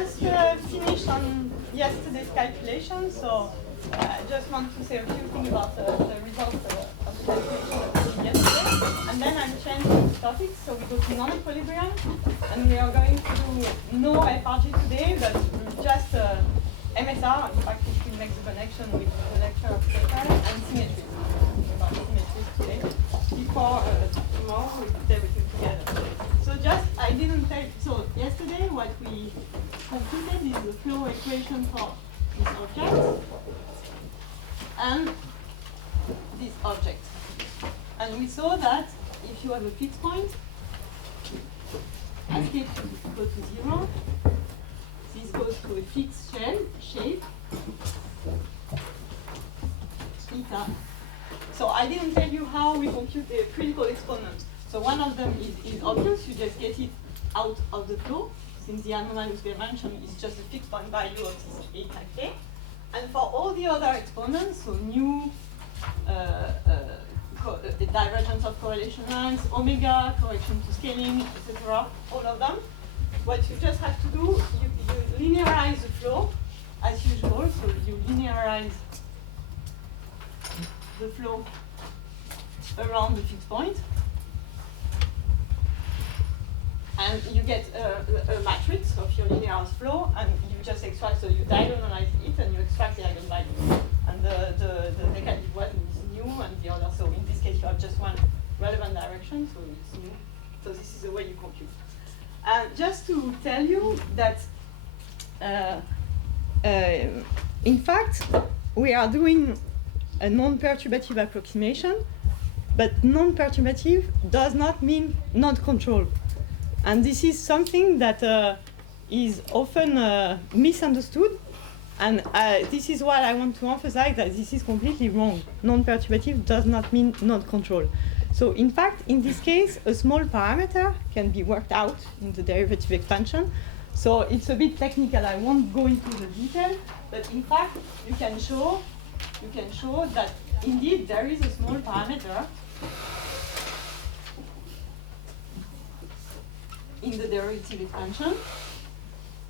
just finished on yesterday's calculation, so I just want to say a few things about the results of the calculation that we did yesterday. And then I'm changing the topic, so we go to non-equilibrium, and we are going to do no FRG today, but just MSR. In fact, it will make the connection with the lecture of Stefan and symmetries. About symmetries today. Before tomorrow, we put everything together. So just, I didn't tell, so yesterday what we computed is the flow equation for this object and this object. And we saw that if you have a fixed point, as k goes to 0, this goes to a fixed shape, theta. So I didn't tell you how we compute the critical exponent. So one of them is obvious, you just get it out of the flow, since the anomalous dimension is just a fixed point value of this eta k. And for all the other exponents, so nu, the divergence of correlation lines, omega, correction to scaling, etc., all of them, what you just have to do, you linearize the flow as usual, so you linearize the flow around the fixed point. And you get a matrix of your linear flow, and you just extract, so you diagonalize it, and you extract the eigenvalue. And the negative one is nu, and the other, so in this case you have just one relevant direction, so it's nu. So this is the way you compute. And just to tell you that, in fact, we are doing a non-perturbative approximation, but non-perturbative does not mean non-control. And this is something that is often misunderstood, and this is what I want to emphasize, that this is completely wrong. Non-perturbative does not mean non-control. So in fact, in this case, a small parameter can be worked out in the derivative expansion. So it's a bit technical, I won't go into the detail, but in fact, you can show that indeed there is a small parameter in the derivative expansion,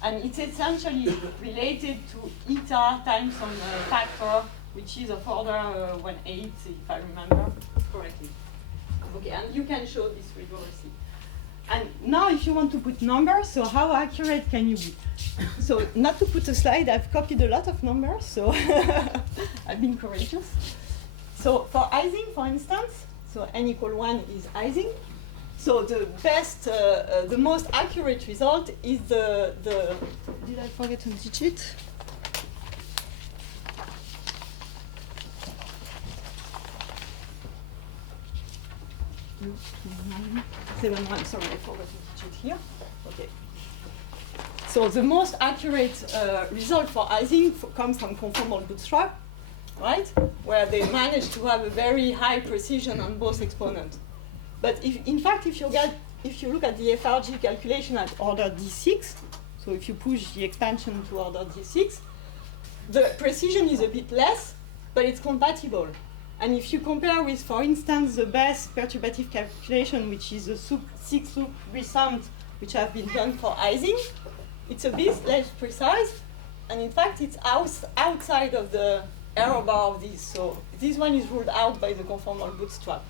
and it's essentially related to eta times some factor, which is of order 1/8, if I remember correctly. Okay, and you can show this rigorously. And now if you want to put numbers, so how accurate can you be? So not to put a slide, I've copied a lot of numbers, so I've been courageous. So for Ising, for instance, so n equal 1 is Ising. So the best, the most accurate result is the did I forget to teach it? Sorry, I forgot to teach it here. Okay. So the most accurate result for Ising comes from conformal bootstrap, right? Where they manage to have a very high precision on both exponents. But in fact, if you look at the FRG calculation at order D6, so if you push the expansion to order D6, the precision is a bit less, but it's compatible. And if you compare with, for instance, the best perturbative calculation, which is the 6-loop resummed, which have been done for Ising, it's a bit less precise, and in fact, it's outside of the error bar of this. So this one is ruled out by the conformal bootstrap.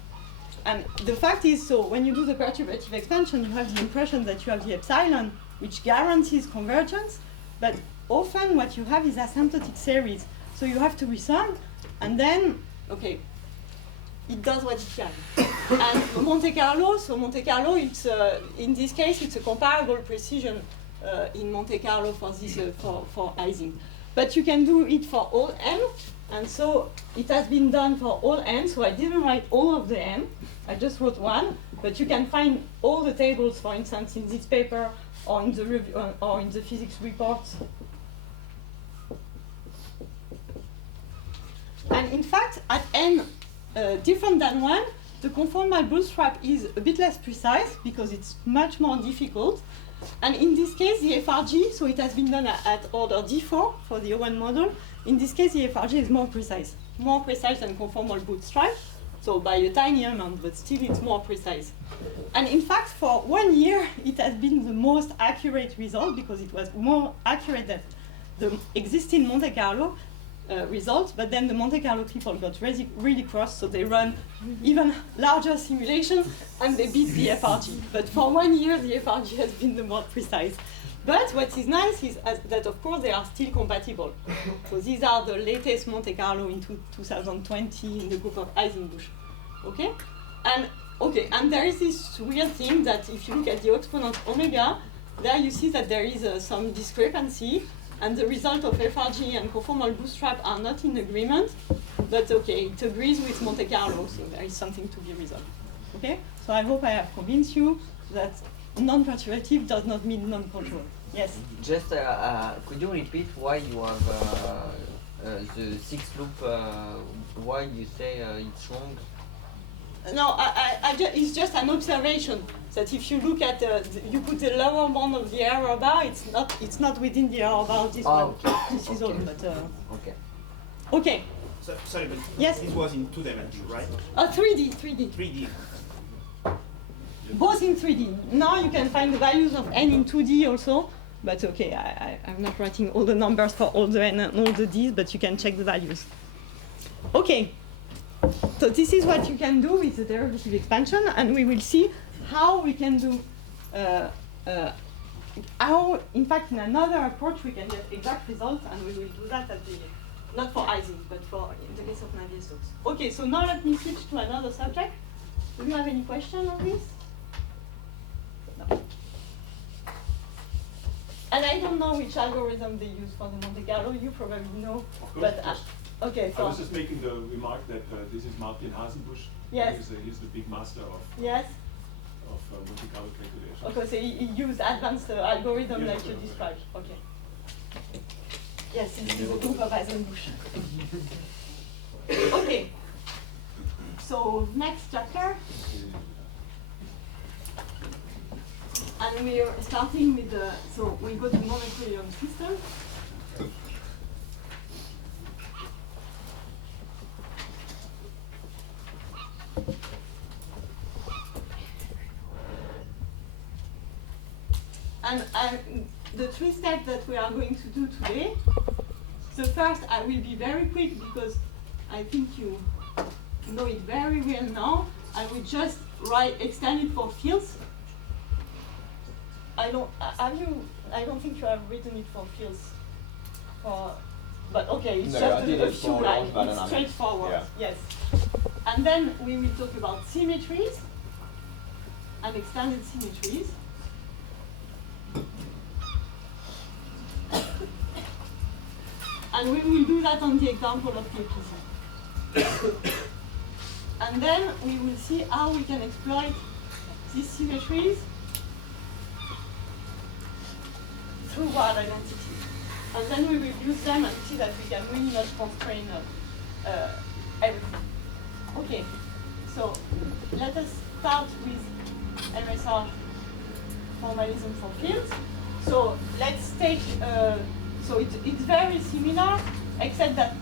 And the fact is, so when you do the perturbative expansion, you have the impression that you have the epsilon, which guarantees convergence, but often what you have is asymptotic series. So you have to resum, and then, okay, it does what it can. And Monte Carlo, it's, in this case, it's a comparable precision in Monte Carlo for this, for Ising. But you can do it for all n, and so it has been done for all n, so I didn't write all of the n, I just wrote one, but you can find all the tables, for instance, in this paper or in the review, or in the physics reports. And in fact, at n different than 1, the conformal bootstrap is a bit less precise because it's much more difficult. And in this case, the FRG, so it has been done at order D4 for the O1 model. In this case, the FRG is more precise than conformal bootstrap. So by a tiny amount, but still it's more precise. And in fact, for 1 year, it has been the most accurate result because it was more accurate than the existing Monte Carlo result, but then the Monte Carlo people got really cross, so they run even larger simulations and they beat the FRG. But for 1 year, the FRG has been the more precise. But what is nice is that, of course, they are still compatible. So these are the latest Monte Carlo in 2020 in the group of Eisenbusch. Okay? And there is this weird thing that if you look at the exponent omega, there you see that there is some discrepancy, and the result of FRG and conformal bootstrap are not in agreement. But okay, it agrees with Monte Carlo, so there is something to be resolved. Okay? So I hope I have convinced you that non-perturbative does not mean non-control. Yes? Just could you repeat why you have the 6 loop, why you say it's wrong? No, it's just an observation that if you look at you put the lower bound of the error bar, it's not within the error bar of this one. Okay. This is all, but okay. Okay. So, sorry, but yes? This was in 2 dimensions, right? 3D. 3D. Both in 3D. Now you can find the values of n in 2D also, but okay, I'm not writing all the numbers for all the n and all the d's, but you can check the values. Okay. So this is what you can do with the derivative expansion, and we will see how we can do, how, in fact, in another approach we can get exact results, and we will do that at the, not for Ising, but for in the case of Navier-Stokes. Okay, so now let me switch to another subject. Do you have any question on this? No. And I don't know which algorithm they use for the Monte Carlo. You probably know. Of course, But okay. I was just making the remark that this is Martin Hasenbusch. Yes. He's the big master of Yes. Monte Carlo calculation. Okay, so he used advanced algorithm Yes, like you yes, described. Okay. Yes, this is a group of Eisenbusch. Okay. So next chapter. And we are starting with the, so we go to non-equilibrium system. And the 3 steps that we are going to do today. So first, I will be very quick because I think you know it very well now. I will just extend it for fields. I don't think you have written it for fields. But okay, it's No, just I did a it few for lines. long It's dynamics. straightforward. Yeah. Yes. And then we will talk about symmetries and extended symmetries. And we will do that on the example of the EPC. And then we will see how we can exploit these symmetries through word identity. And then we will use them and see that we can really not constrain everything. Okay, so let us start with MSR formalism for fields. So let's take, so it's very similar, except that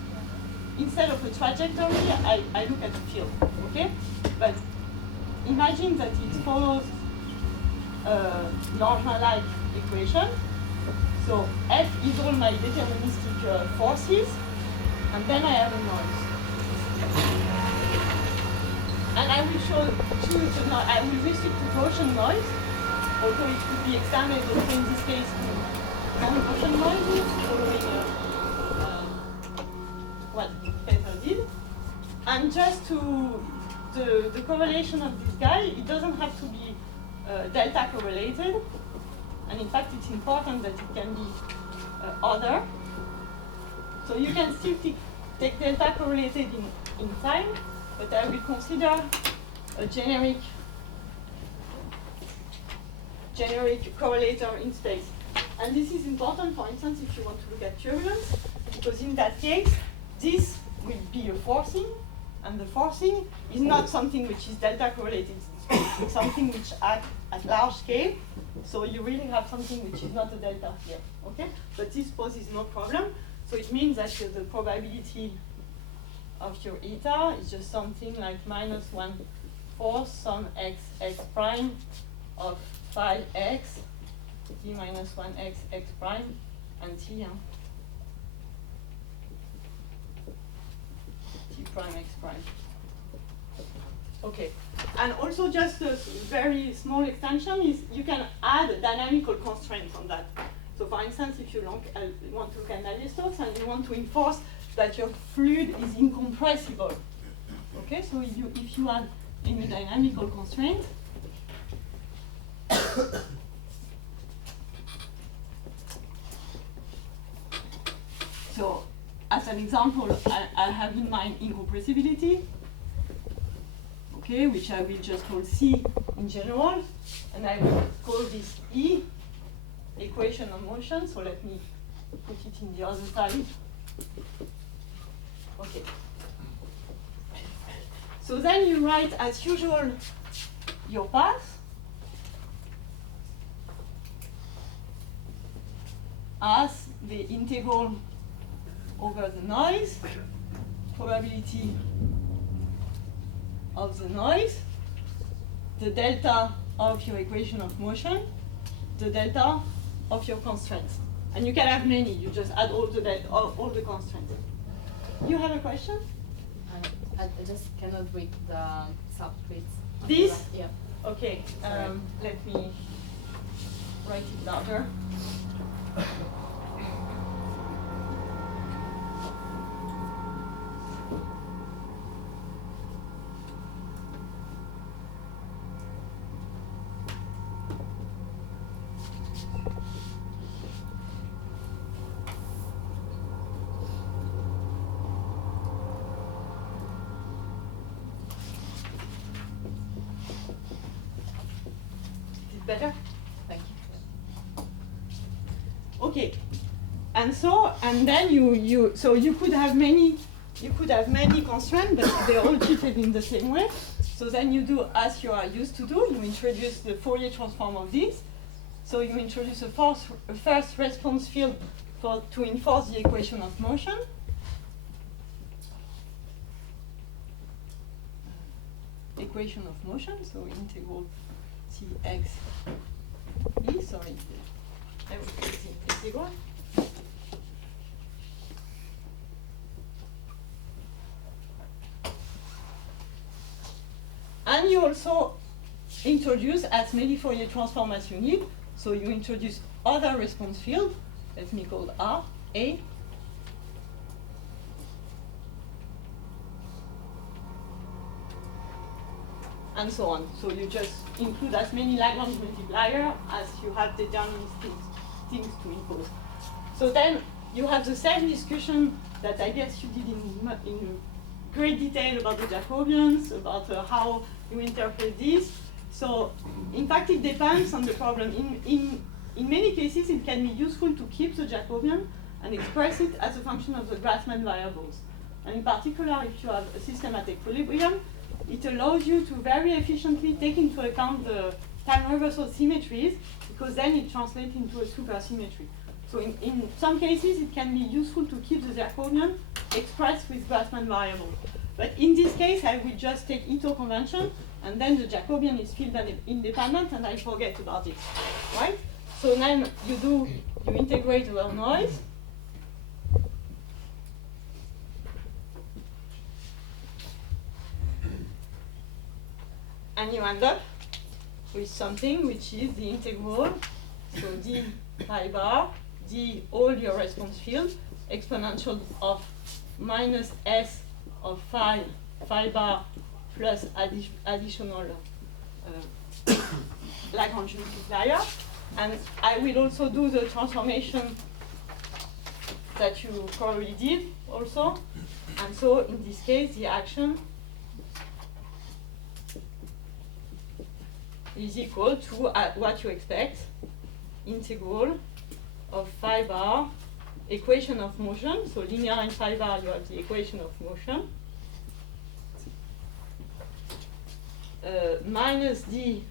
instead of a trajectory, I look at a field, okay? But imagine that it follows a Norma-like equation. So F is all my deterministic forces, and then I have a noise. And I will choose I will restrict to Gaussian noise, although it could be extended also in this case to non-Gaussian noises, following what Peter did. And just to the correlation of this guy, it doesn't have to be delta correlated. And in fact, it's important that it can be other. So you can still take delta correlated in time, but I will consider a generic correlator in space. And this is important, for instance, if you want to look at turbulence, because in that case, this will be a forcing, and the forcing is not something which is delta correlated in space. It's something which acts at large scale. So you really have something which is not a delta here, okay? But this poses no problem. So it means that the probability of your eta is just something like -1/4 sum x prime of 5x t minus 1x x prime and t, t prime x prime. Okay, and also just a very small extension is you can add a dynamical constraint on that. So for instance, if you want to look at Navier-Stokes and you want to enforce that your fluid is incompressible, okay, so if you add any dynamical constraint, so as an example, I have in mind incompressibility, okay, which I will just call C in general, and I will call this E, equation of motion, so let me put it in the other side. Okay. So then you write, as usual, your path as the integral over the noise, probability of the noise, the delta of your equation of motion, the delta of your constraints. And you can have many, you just add all the constraints. You have a question? I just cannot read the subscripts. This? Yeah. Okay, let me write it louder. Better? Thank you. Okay. And then you could have many constraints, but they're all treated in the same way. So then you do as you are used to do, you introduce the Fourier transform of this. So you introduce a first response field to enforce the equation of motion. Equation of motion, so integral Tx E, sorry, everything is integral. And you also introduce as many Fourier transform as you need. So you introduce other response field, let me call R, A. And so on. So you just include as many Lagrange multiplier as you have deterministic things to impose. So then you have the same discussion that I guess you did in great detail about the Jacobians, about how you interpret this. So in fact, it depends on the problem. In many cases, it can be useful to keep the Jacobian and express it as a function of the Grassmann variables. And in particular, if you have a system at equilibrium, it allows you to very efficiently take into account the time reversal symmetries, because then it translates into a supersymmetry. So in some cases, it can be useful to keep the Jacobian expressed with Grassmann variables. But in this case, I will just take Ito convention, and then the Jacobian is field independent, and I forget about it, right? So then you integrate over noise. And you end up with something which is the integral, so d pi bar, d all your response field, exponential of minus s of phi bar plus additional Lagrange multiplier. And I will also do the transformation that you probably did also. And so in this case, the action is equal to what you expect, integral of phi bar, equation of motion, so linear and phi bar, you have the equation of motion, minus d,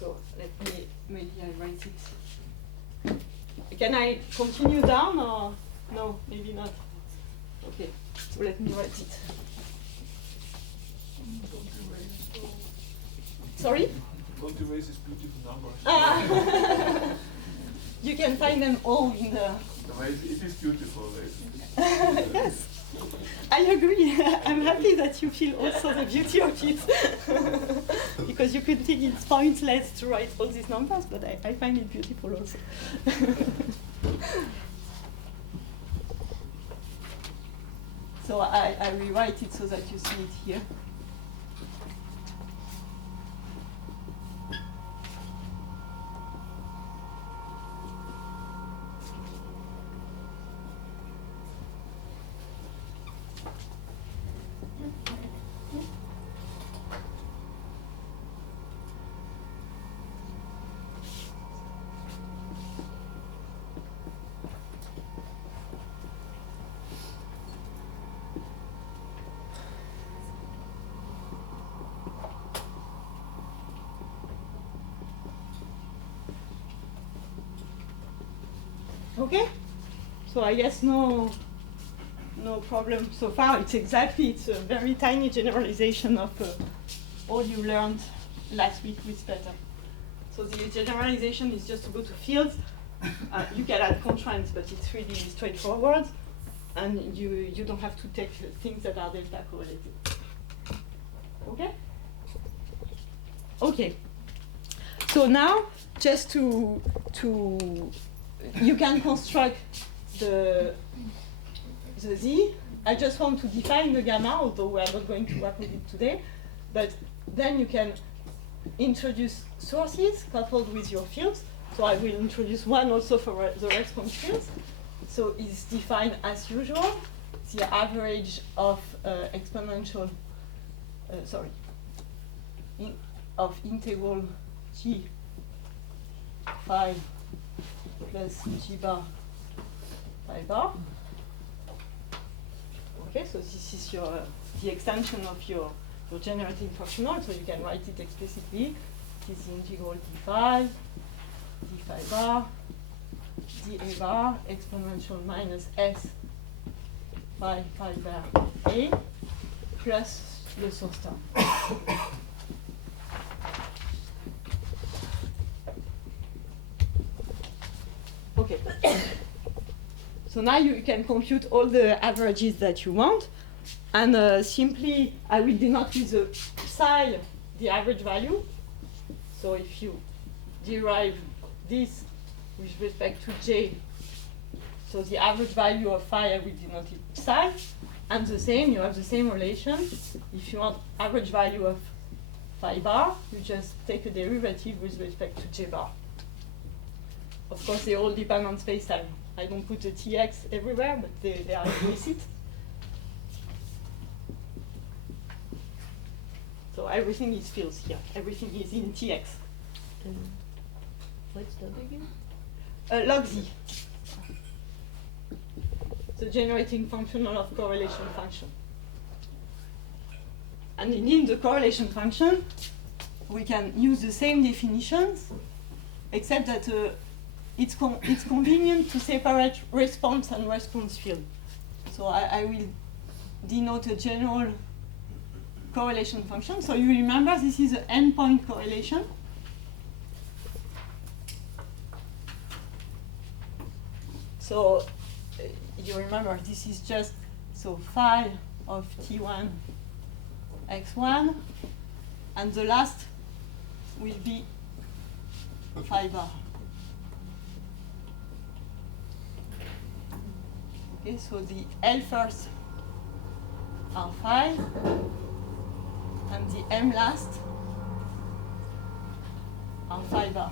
so let me, maybe I write it. Can I continue down or no, maybe not? Okay, So let me write it. Sorry? Don't erase these beautiful numbers. You can find them all in the... No, it is beautiful. Yes, I agree. I'm happy that you feel also the beauty of it. Because you could think it's pointless to write all these numbers, but I find it beautiful also. So I rewrite it so that you see it here. Okay, so I guess no problem so far. It's a very tiny generalization of all you learned last week with pattern. So the generalization is just to go to fields. You can add constraints, but it's really straightforward, and you don't have to take things that are delta correlated. Okay? Okay. So now, just to you can construct the Z. I just want to define the gamma, although we are not going to work with it today. But then you can introduce sources coupled with your fields. So I will introduce one also for the response fields. So it's defined as usual, the average of exponential, of integral G phi plus G bar phi bar. Okay, so this is the extension of your generating functional, so you can write it explicitly. It is the integral d phi bar, dA bar, exponential minus s phi bar A plus le source term. Okay. So now you can compute all the averages that you want, and simply I will denote with the psi the average value. So if you derive this with respect to j, so the average value of phi, I will denote it psi, and the same, you have the same relation. If you want average value of phi bar, you just take a derivative with respect to j bar. Of course, they all depend on space-time. I don't put a Tx everywhere, but they are implicit. So everything is fields here. Everything is in Tx. What's that again? Log z. The generating functional of correlation function. And in the correlation function, we can use the same definitions, except that it's convenient to separate response and response field. So I will denote a general correlation function. So you remember this is an endpoint correlation. So you remember this is just so phi of T1 x1, and the last will be phi bar. Okay, so the L first are phi, and the M last are phi bar.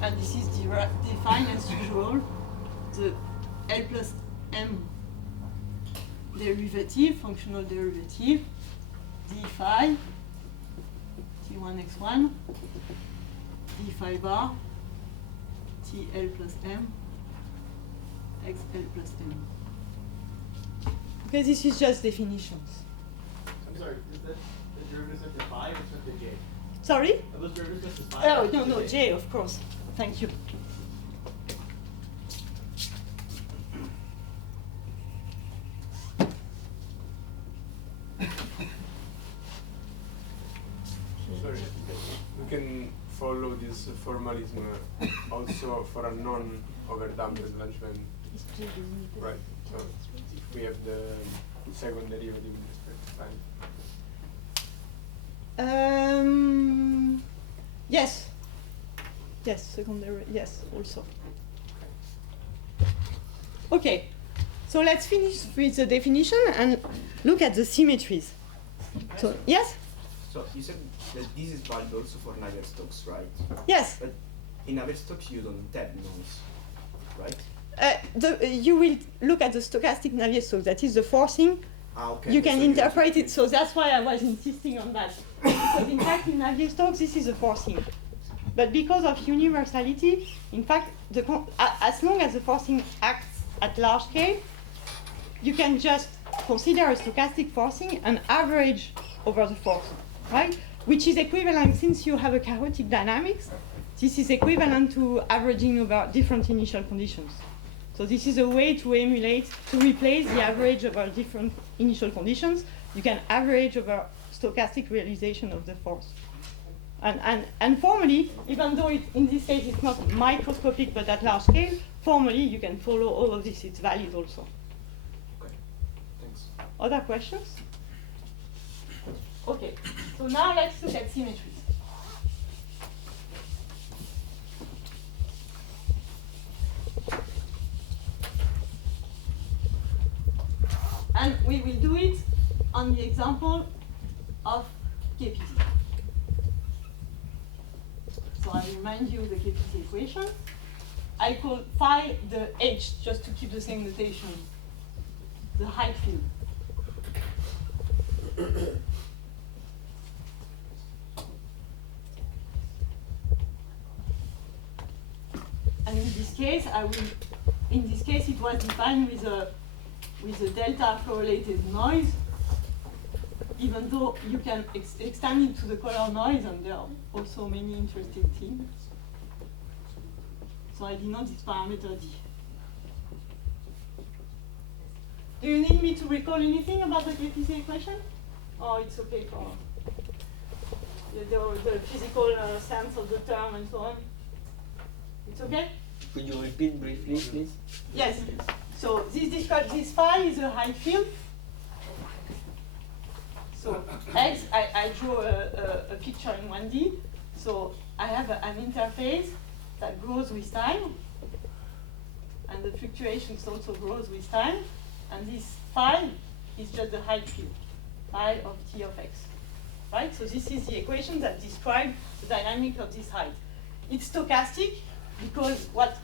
And this is defined as usual, the L plus M derivative, functional derivative, d phi, T1 x1, d phi bar, TL plus M, XL plus M. Okay, this is just definitions. I'm sorry, is that the derivative set to phi or set to j? Sorry? Are those derivatives set to phi? Oh, no, J, of course. Thank you. can follow this formalism also for a non-overdamped arrangement. Right. So if we have the second derivative with respect to time. Yes. Yes, secondary. Yes, also. Okay. So let's finish with the definition and look at the symmetries. So yes. So you said that this is valid also for Navier-Stokes, right? Yes. But in Navier-Stokes you don't have noise, right? You will look at the stochastic Navier-Stokes, that is the forcing. Okay. You can So interpret it, so that's why I was insisting on that. Because in fact, in Navier-Stokes, this is a forcing. But because of universality, in fact, as long as the forcing acts at large scale, you can just consider a stochastic forcing an average over the force, right? Which is equivalent, since you have a chaotic dynamics, this is equivalent to averaging over different initial conditions. So this is a way to emulate, to replace the average over different initial conditions. You can average over stochastic realization of the force. And formally, even though in this case it's not microscopic but at large scale, formally you can follow all of this, it's valid also. Okay, thanks. Other questions? Okay, so now let's look at symmetries. And we will do it on the example of KPT. So I remind you the KPT equation. I call phi the h, just to keep the same notation, the height field. And in this case, it was defined with a delta correlated noise, even though you can extend it to the color noise, and there are also many interesting things. So I denote this parameter D. Do you need me to recall anything about the KPT equation? Or it's okay for the physical sense of the term and so on? It's okay? Could you repeat briefly, please? Yes. So this describes this phi is a height field. So X, I draw a picture in 1D. So I have an interface that grows with time, and the fluctuations also grows with time, and this phi is just the height field, phi of t of x, right? So this is the equation that describes the dynamic of this height. It's stochastic because what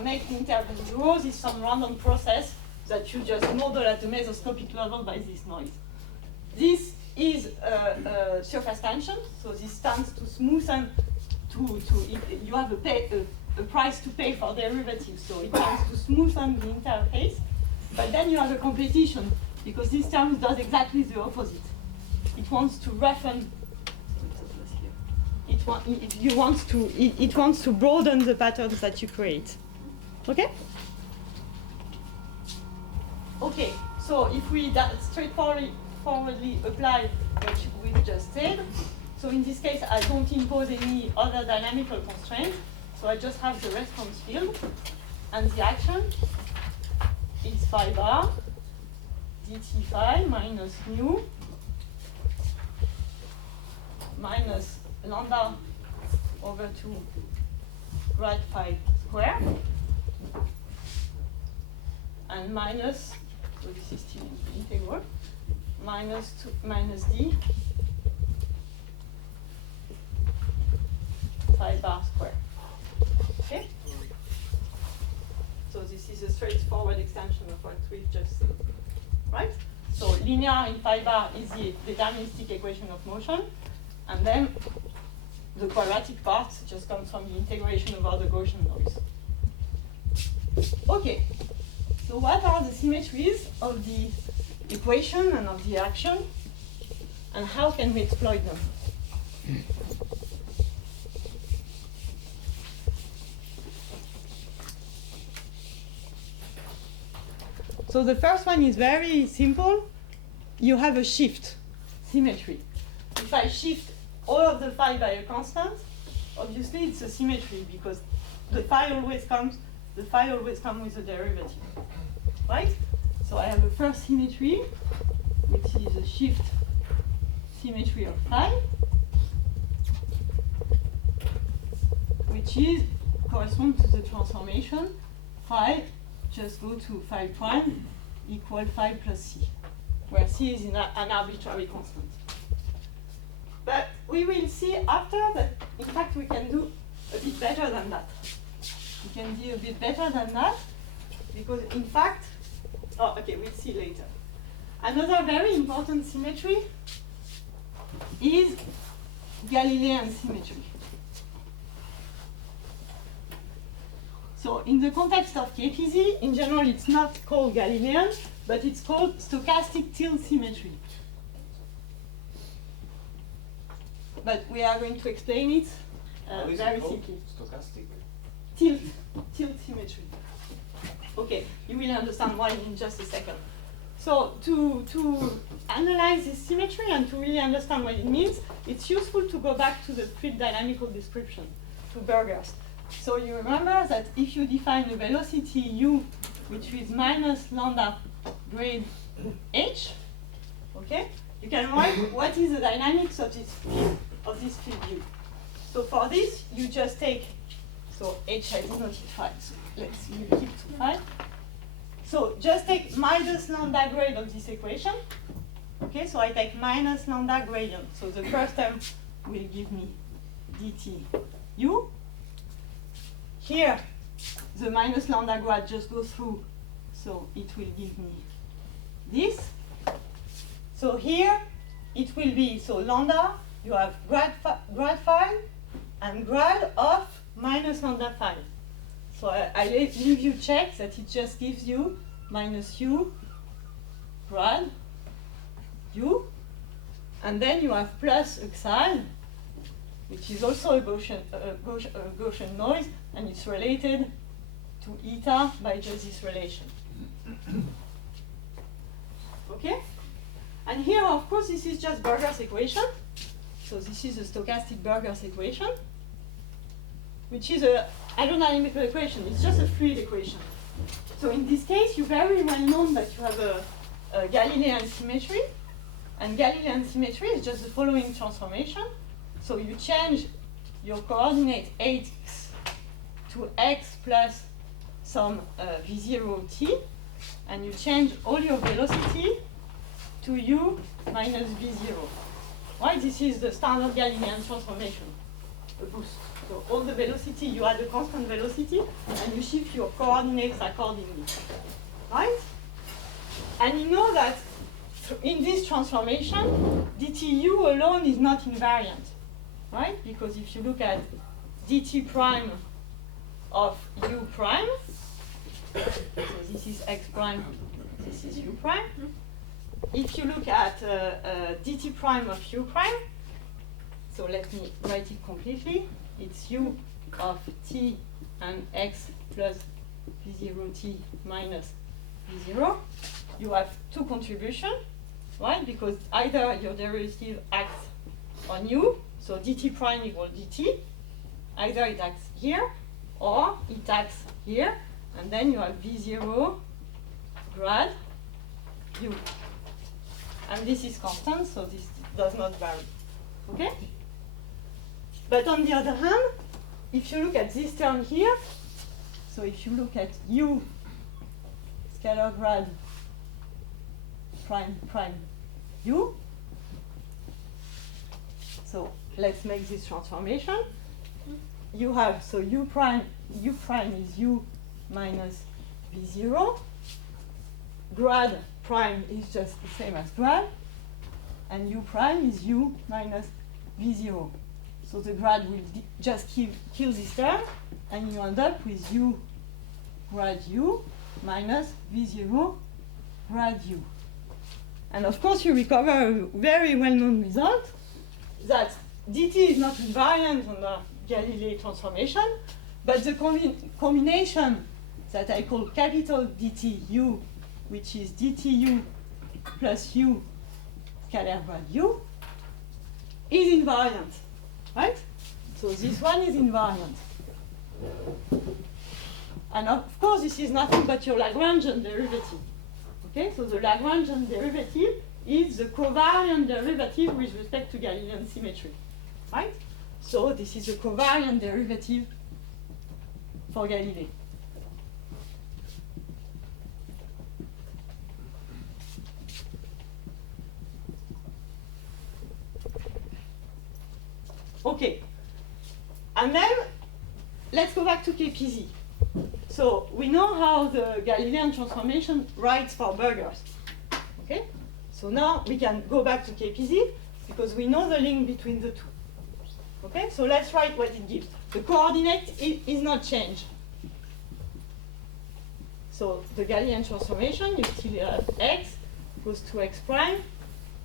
makes the interface grows is some random process that you just model at the mesoscopic level by this noise. This is surface tension, so this tends to smoothen. You have a price to pay for derivatives, so it tends to smoothen the interface. But then you have a competition because this term does exactly the opposite. It wants to roughen. It wants to broaden the patterns that you create. Okay? Okay. So if we straightforwardly apply what we just said. So in this case, I don't impose any other dynamical constraint. So I just have the response field, and the action is phi bar dt phi minus mu minus lambda over 2 grad phi square, and minus, so this is still integral, minus d phi bar square. Okay? So this is a straightforward extension of what we've just said, right? So linear in phi bar is the deterministic equation of motion, and then the quadratic part just comes from the integration over the Gaussian noise. Okay, so what are the symmetries of the equation and of the action, and how can we exploit them? So the first one is very simple. You have a shift symmetry. If I shift all of the phi by a constant, obviously it's a symmetry because the phi always comes with a derivative, right? So I have a first symmetry, which is a shift symmetry of phi, which is corresponds to the transformation phi just go to phi prime equal phi plus c, where c is an arbitrary constant. But we will see after that, in fact, we can do a bit better than that. We can do a bit better than that, because in fact, oh, okay, we'll see later. Another very important symmetry is Galilean symmetry. So in the context of KPZ, in general, it's not called Galilean, but it's called stochastic tilt symmetry. But we are going to explain it very simply. Stochastic. Tilt symmetry. Okay, you will understand why in just a second. So to analyze this symmetry and to really understand what it means, it's useful to go back to the fluid dynamical description, to Berger's. So you remember that if you define a velocity u, which is minus lambda grade h, okay, you can write what is the dynamics of this field u. So for this, you just take, so h I denoted phi, so let's keep to phi. So just take minus lambda grade of this equation. Okay, so I take minus lambda gradient. So the first term will give me dt u. Here, the minus lambda grad just goes through, so it will give me this. So here, it will be, so lambda, you have grad phi and grad of minus lambda phi. So I leave you check that it just gives you minus u grad u, and then you have plus xi, which is also a Gaussian noise, and it's related to eta by just this relation. Okay? And here, of course, this is just Berger's equation. So this is a stochastic Berger's equation, which is a hydrodynamical equation. It's just a fluid equation. So in this case, you very well know that you have a Galilean symmetry. And Galilean symmetry is just the following transformation. So you change your coordinate x to x plus some v0 t, and you change all your velocity to u minus v0. Why? This is the standard Galilean transformation, a boost. So all the velocity, you add a constant velocity, and you shift your coordinates accordingly, right? And you know that in this transformation, dtu alone is not invariant, right? Because if you look at dt prime of u prime, so this is x prime, this is u prime. If you look at dt prime of u prime, so let me write it completely. It's u of t and x plus v0 t minus v0. You have two contributions, right? Because either your derivative acts on u, so dt prime equals dt, either it acts here or it acts here, and then you have v0 grad u. And this is constant, so this does not vary. Okay? But on the other hand, if you look at this term here, so if you look at u scalar grad prime prime u, so let's make this transformation. You have, so u prime is u minus v0. Grad prime is just the same as grad, and u prime is u minus v0. So the grad will just kill this term, and you end up with u grad u minus v0 grad u. And of course, you recover a very well-known result that dt is not invariant on the Galilei transformation, but the combination that I call capital DTU, which is DTU plus U scalar grad U, is invariant, right? So this one is invariant. And of course, this is nothing but your Lagrangian derivative. Okay, so the Lagrangian derivative is the covariant derivative with respect to Galilean symmetry, right? So this is the covariant derivative for Galilei. Okay, and then let's go back to KPZ. So we know how the Galilean transformation writes for burgers. Okay, so now we can go back to KPZ because we know the link between the two. Okay, so let's write what it gives. The coordinate is not changed. So the Galilean transformation, you still have x goes to x prime,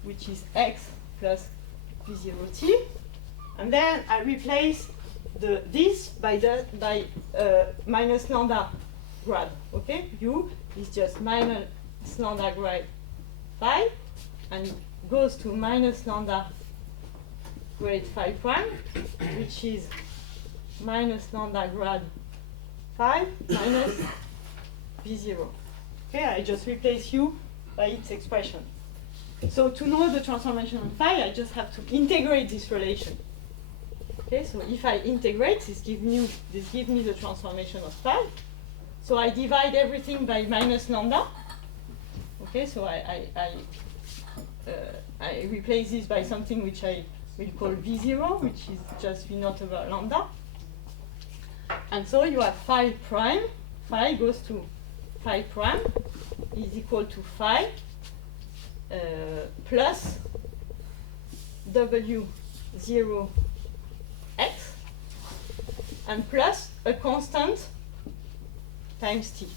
which is x plus v0t. And then I replace this by minus lambda grad. Okay, u is just minus lambda grad phi, and goes to minus lambda grade phi prime, which is minus lambda grad phi minus v0. Okay, I just replace u by its expression. So to know the transformation on phi, I just have to integrate this relation. Okay, so if I integrate, this gives me the transformation of phi. So I divide everything by minus lambda. Okay, so I replace this by something which I will call v0, which is just v naught over lambda. And so you have phi prime. Phi goes to phi prime is equal to phi plus w0 x and plus a constant times t.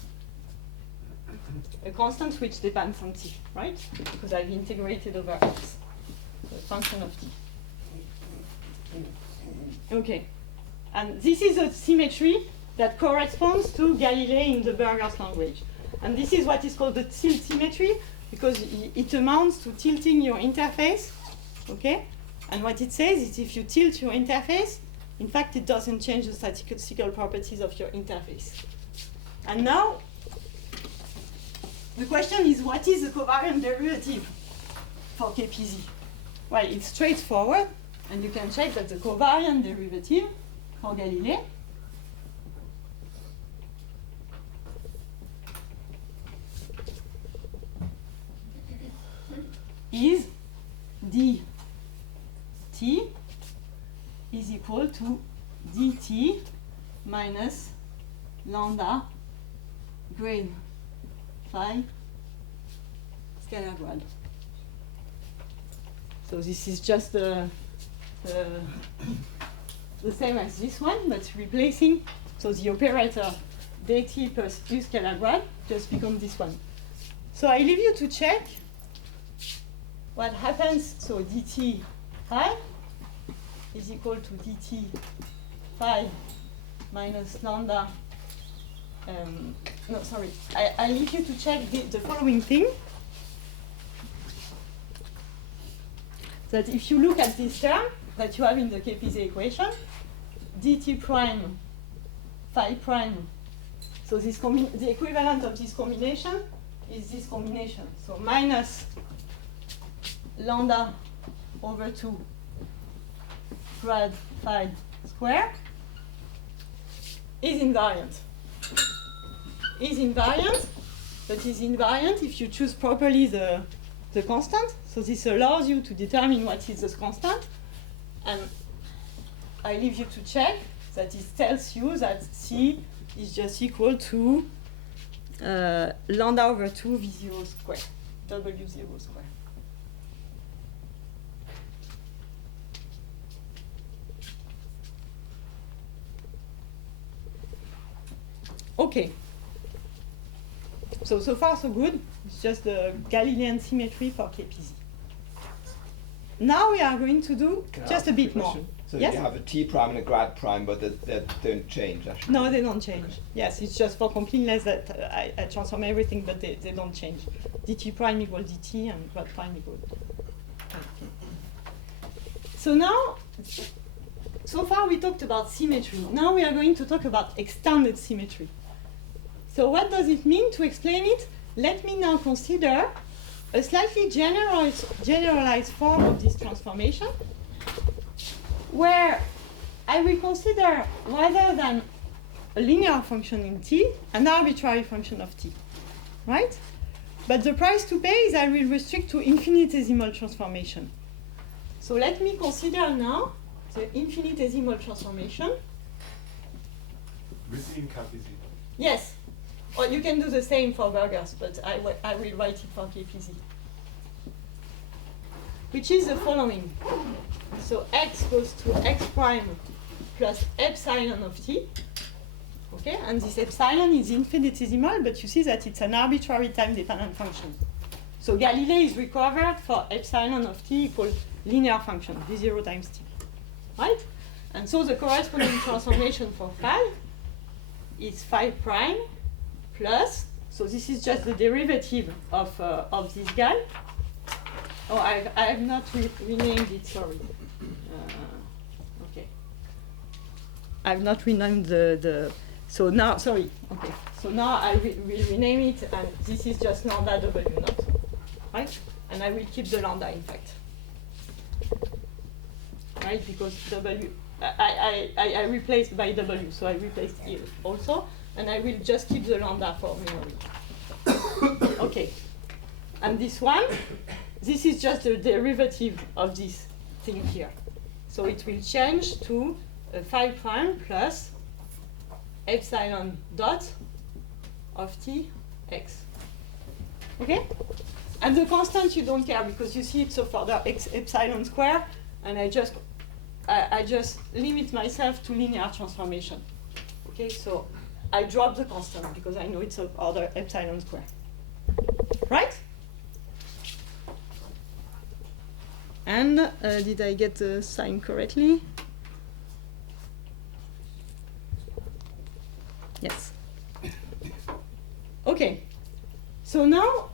A constant which depends on t, right? Because I've integrated over x. So a function of t. Okay. And this is a symmetry that corresponds to Galilei in the Burger's language. And this is what is called the tilt symmetry because it amounts to tilting your interface. Okay? And what it says is if you tilt your interface, in fact, it doesn't change the statistical properties of your interface. And now, the question is, what is the covariant derivative for KPZ? Well, it's straightforward, and you can check that the covariant derivative for Galilei is dt is equal to dt minus lambda grade phi scalar grad. So this is just the same as this one, but replacing, so the operator dt plus u scalar grad just becomes this one. So I leave you to check what happens. So dt phi is equal to dt phi minus lambda. No, sorry. I leave you to check the following thing. That if you look at this term that you have in the KPZ equation, dt prime phi prime, so this the equivalent of this combination is this combination. So minus lambda over 2 grad phi square is invariant. Is invariant, but is invariant if you choose properly the constant. So this allows you to determine what is the constant. And I leave you to check that it tells you that C is just equal to lambda over 2 V0 square, W0 square. Okay. So far so good. It's just the Galilean symmetry for KPZ. Now we are going to do just a bit more. So yes? you have a T prime and a grad prime, but that don't change actually. No, they don't change. Okay. Yes, it's just for completeness that I transform everything, but they don't change. dt prime equal dt and grad prime equal. So now, so far we talked about symmetry. Now we are going to talk about extended symmetry. So what does it mean? To explain it, let me now consider a slightly generalized form of this transformation, where I will consider, rather than a linear function in t, an arbitrary function of t, right? But the price to pay is I will restrict to infinitesimal transformation. So let me consider now the infinitesimal transformation. Within KPZ. Yes, or you can do the same for burgers, but I will write it for KPZ. Which is the following. So x goes to x prime plus epsilon of t. Okay, and this epsilon is infinitesimal, but you see that it's an arbitrary time-dependent function. So Galilei is recovered for epsilon of t equals linear function, v0 times t. Right? And so the corresponding transformation for phi is phi prime plus, so this is just the derivative of this guy. Oh, I have not renamed it, sorry. Okay. I've not renamed so now, sorry, okay. So now I will rename it, and this is just lambda w naught, right? And I will keep the lambda, in fact. Right, because w, I replaced by w, so I replaced here also, and I will just keep the lambda for memory. Okay. And this one, this is just the derivative of this thing here. So it will change to phi prime plus epsilon dot of t x. Okay? And the constant you don't care because you see it's of order x epsilon square, and I just limit myself to linear transformation. Okay, so I drop the constant because I know it's of order epsilon square. Right? And did I get the sign correctly? Yes. Okay. So now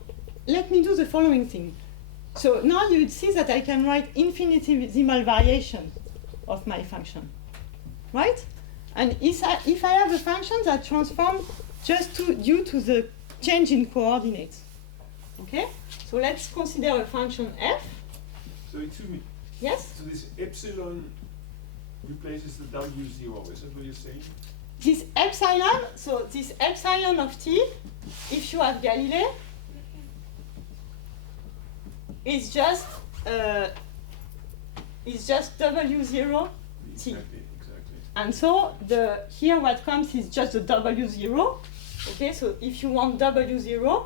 let me do the following thing. So now you see that I can write infinitesimal variation of my function, right? And if I have a function that transforms just due to the change in coordinates, okay? So let's consider a function f. So excuse me. Yes? So this epsilon replaces the W0, is that what you're saying? This epsilon, so this epsilon of t, if you have Galilei, is just W0 t. Exactly. And so here what comes is just the W0. Okay, so if you want W0,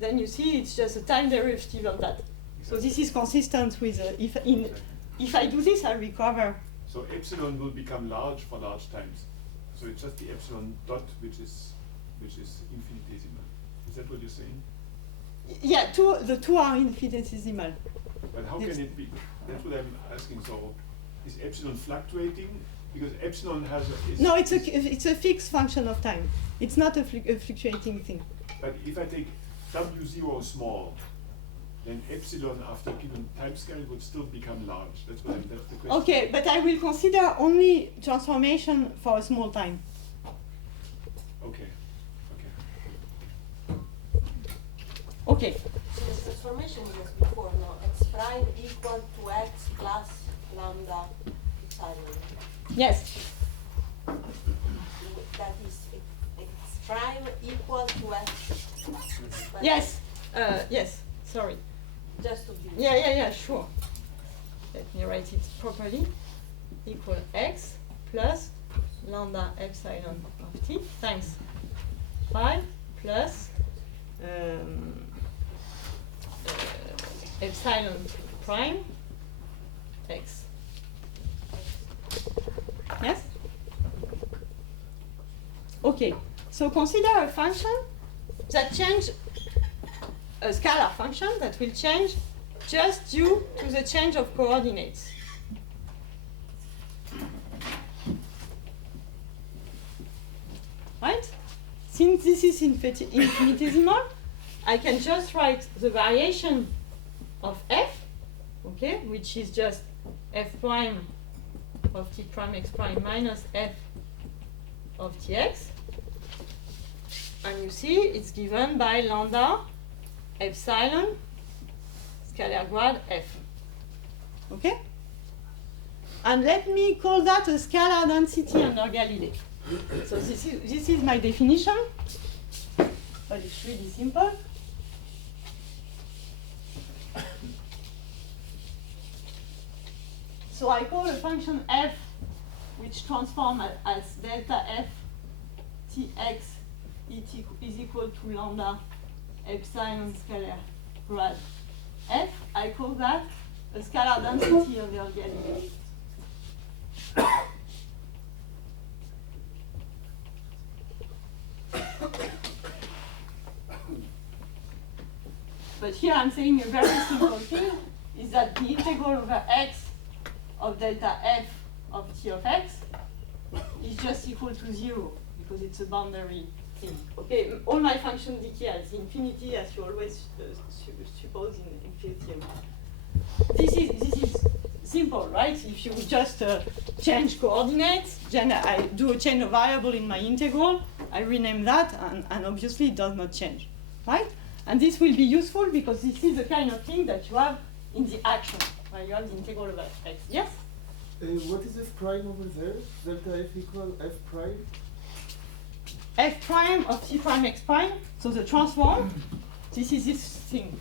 then you see it's just a time derivative of that. So this is consistent with if I do this, I recover. So epsilon will become large for large times. So it's just the epsilon dot which is infinitesimal. Is that what you're saying? Yeah, the two are infinitesimal. But how can it be? That's what I'm asking. So is epsilon fluctuating? Because epsilon has a... No, it's a fixed function of time. It's not a fluctuating thing. But if I take W0 small, then epsilon after a given time scale would still become large. That's the question. Okay, but I will consider only transformation for a small time. Okay. Okay. So the transformation was before, no? X prime equal to x plus lambda epsilon. Yes. That is x prime equal to x. But Yes. Yes. Sorry. Just to be. Yeah, sure. Let me write it properly. Equal x plus lambda epsilon of t times phi plus epsilon prime x. Yes? Okay, so consider a function that change a scalar function that will change just due to the change of coordinates. Right? Since this is infinitesimal, I can just write the variation of f, okay, which is just f prime of t prime x prime minus f of tx. And you see it's given by lambda epsilon scalar grad f. Okay? And let me call that a scalar density under Galilei. So this is my definition, but it's really simple. So I call a function f which transforms as delta f tx is equal to lambda epsilon scalar grad f. I call that a scalar density under Galilei. But here I'm saying a very simple thing is that the integral over x of delta f of t of x is just equal to 0 because it's a boundary thing. Okay, all my function decay as infinity as you always suppose in field theory. This is simple, right? If you just change coordinates, then I do a change of variable in my integral, I rename that, and obviously it does not change, right? And this will be useful because this is the kind of thing that you have in the action, where you have the integral over x. Yes? What is f prime over there? Delta f equal f prime? F prime of t prime x prime, so the transform, this is this thing.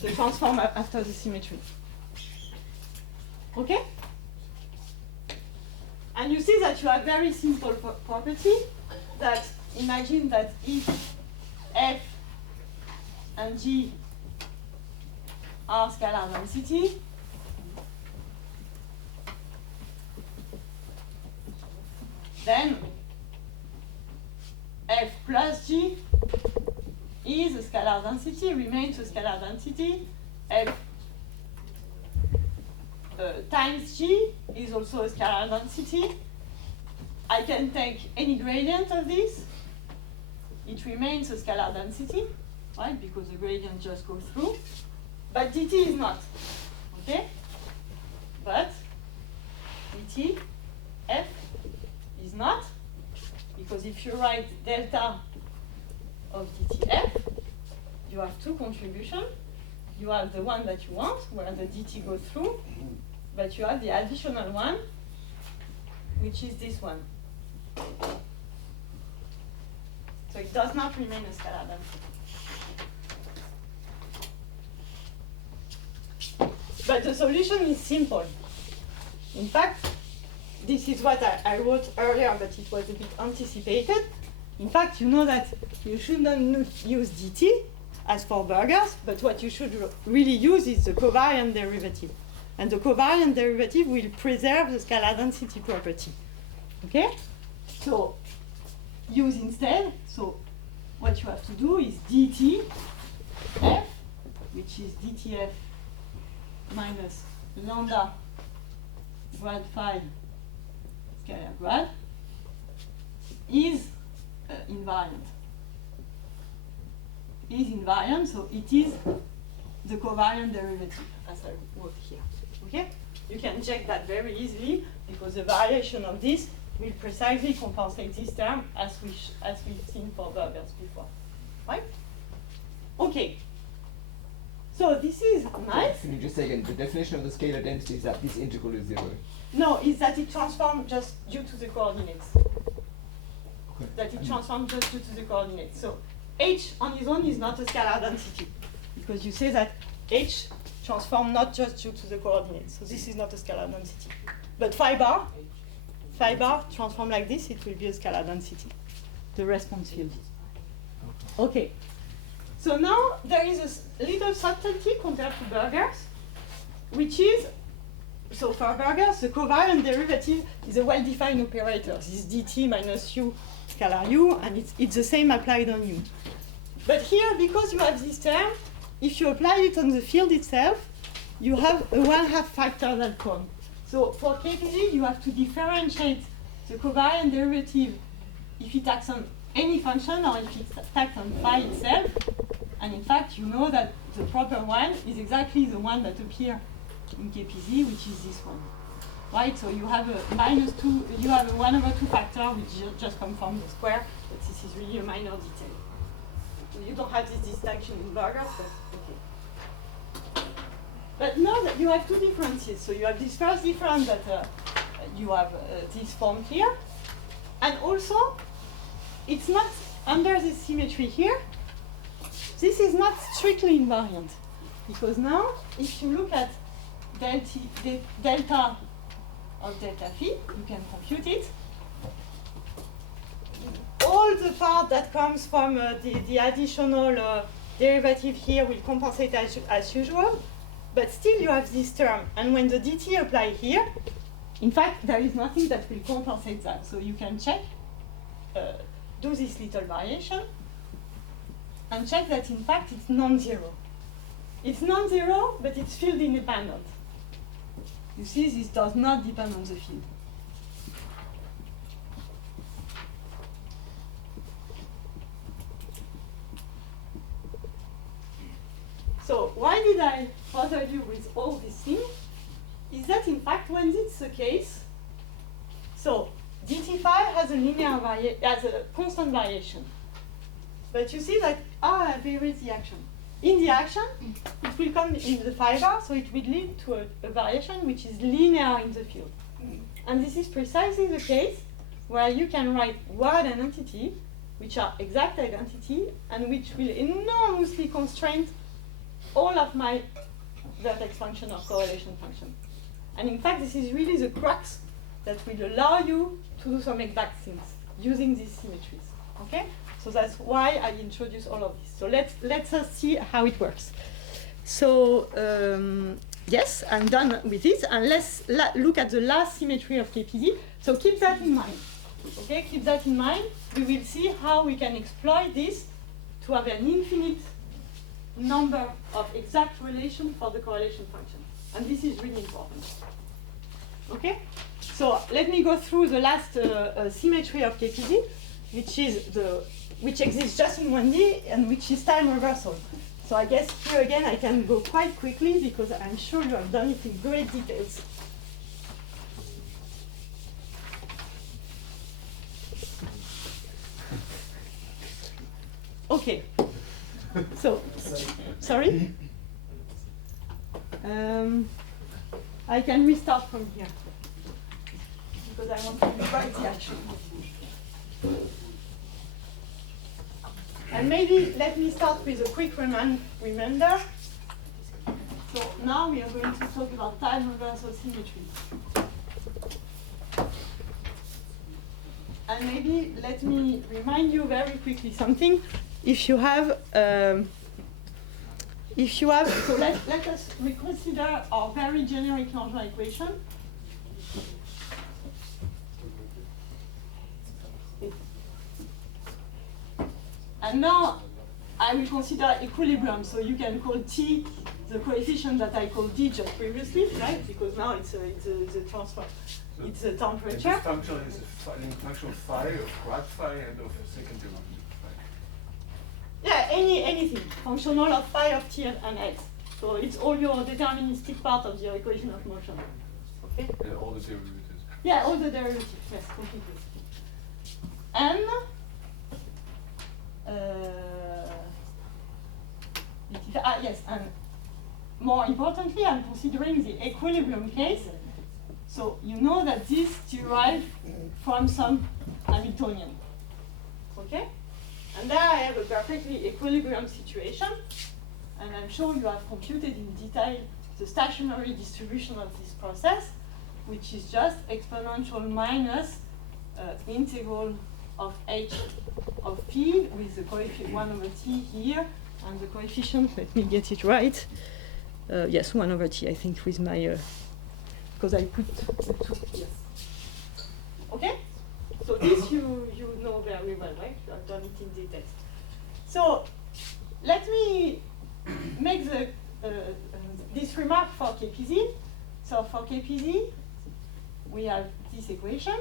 The transform after the symmetry. Okay? And you see that you have very simple property that imagine that if f and g are scalar density, then f plus g is a scalar density, remains a scalar density. F times g is also a scalar density. I can take any gradient of this. It remains a scalar density, right? Because the gradient just goes through. But dt is not, okay? But dt f is not, because if you write delta of dtf, you have two contributions. You have the one that you want, where the dt goes through, but you have the additional one, which is this one. So it does not remain a scalar density. But the solution is simple. In fact, this is what I wrote earlier, but it was a bit anticipated. In fact, you know that you shouldn't use dt as for burgers, but what you should really use is the covariant derivative. And the covariant derivative will preserve the scalar density property. Okay? So use instead, so what you have to do is dt f, which is dtf minus lambda grad phi scalar grad, is invariant. Is invariant, so it is the covariant derivative, as I wrote here. Okay? You can check that very easily because the variation of this will precisely compensate this term as we've seen for burgers before. Right? Okay. So this is nice. Can you just say again, the definition of the scalar density is that this integral is 0? No, it's that it transforms just due to the coordinates. Okay. That it transforms just due to the coordinates. So h on its own is not a scalar density because you say that h transforms not just due to the coordinates. So this is not a scalar density. But phi bar transform like this, it will be a scalar density, the response field. Okay. So now there is a little subtlety compared to burgers, which is, so for burgers, the covariant derivative is a well-defined operator. This is dt minus u scalar u, and it's the same applied on u. But here, because you have this term, if you apply it on the field itself, you have a 1/2 factor that term. So for KPG, you have to differentiate the covariant derivative if it acts on any function or if it acts on phi itself. And in fact, you know that the proper one is exactly the one that appears in KPZ, which is this one. Right? So you have a -2, you have a 1/2 factor, which just comes from the square, but this is really a minor detail. So you don't have this distinction in burgers, but okay. But now that you have two differences. So you have this first difference that you have this form here, and also it's not under this symmetry here. This is not strictly invariant, because now if you look at delta of delta phi, you can compute it. All the part that comes from the additional derivative here will compensate as usual, but still you have this term. And when the dt apply here, in fact, there is nothing that will compensate that. So you can check, do this little variation, and check that in fact it's non-zero. It's non-zero, but it's field independent. You see, this does not depend on the field. So why did I bother you with all these things? Is that in fact when it's the case, so dt phi has a constant variation. But you see that there is the action. In the action, it will come in the fiber, so it will lead to a variation which is linear in the field. And this is precisely the case where you can write word and entity, which are exact identity, and which will enormously constrain all of my vertex function or correlation function. And in fact, this is really the crux that will allow you to do some exact things using these symmetries. Okay? So that's why I introduced all of this. So let's see how it works. So yes, I'm done with this, and let's look at the last symmetry of KPZ. So keep that in mind. Okay, keep that in mind. We will see how we can exploit this to have an infinite number of exact relations for the correlation function. And this is really important. Okay? So let me go through the last symmetry of KPZ, which exists just in 1D and which is time reversal. So I guess here again I can go quite quickly because I'm sure you have done it in great details. Okay. So, sorry? I can restart from here because I want to rewrite the action. And maybe let me start with a quick reminder. So now we are going to talk about time reversal symmetry. And maybe let me remind you very quickly something. If you have, so let us reconsider our very generic Langevin equation. And now I will consider equilibrium. So you can call T the coefficient that I called D just previously, right? Because now it's a transfer. So it's a temperature. This function is a function of phi, of grad phi, and of second derivative phi. Yeah, anything. Functional of phi of T and X. So it's all your deterministic part of your equation of motion. Okay? And all the derivatives. Yeah, all the derivatives, yes, completely. And yes, and more importantly, I'm considering the equilibrium case. So you know that this derives from some Hamiltonian. Okay? And there I have a perfectly equilibrium situation, and I'm sure you have computed in detail the stationary distribution of this process, which is just exponential minus integral of h of p with the coefficient 1/t here, and the coefficient, let me get it right, yes, 1/t, I think, with my, because I put the 2, yes. Okay? So this you know very well, right? You have done it in detail. So let me make this remark for KPZ. So for KPZ, we have this equation.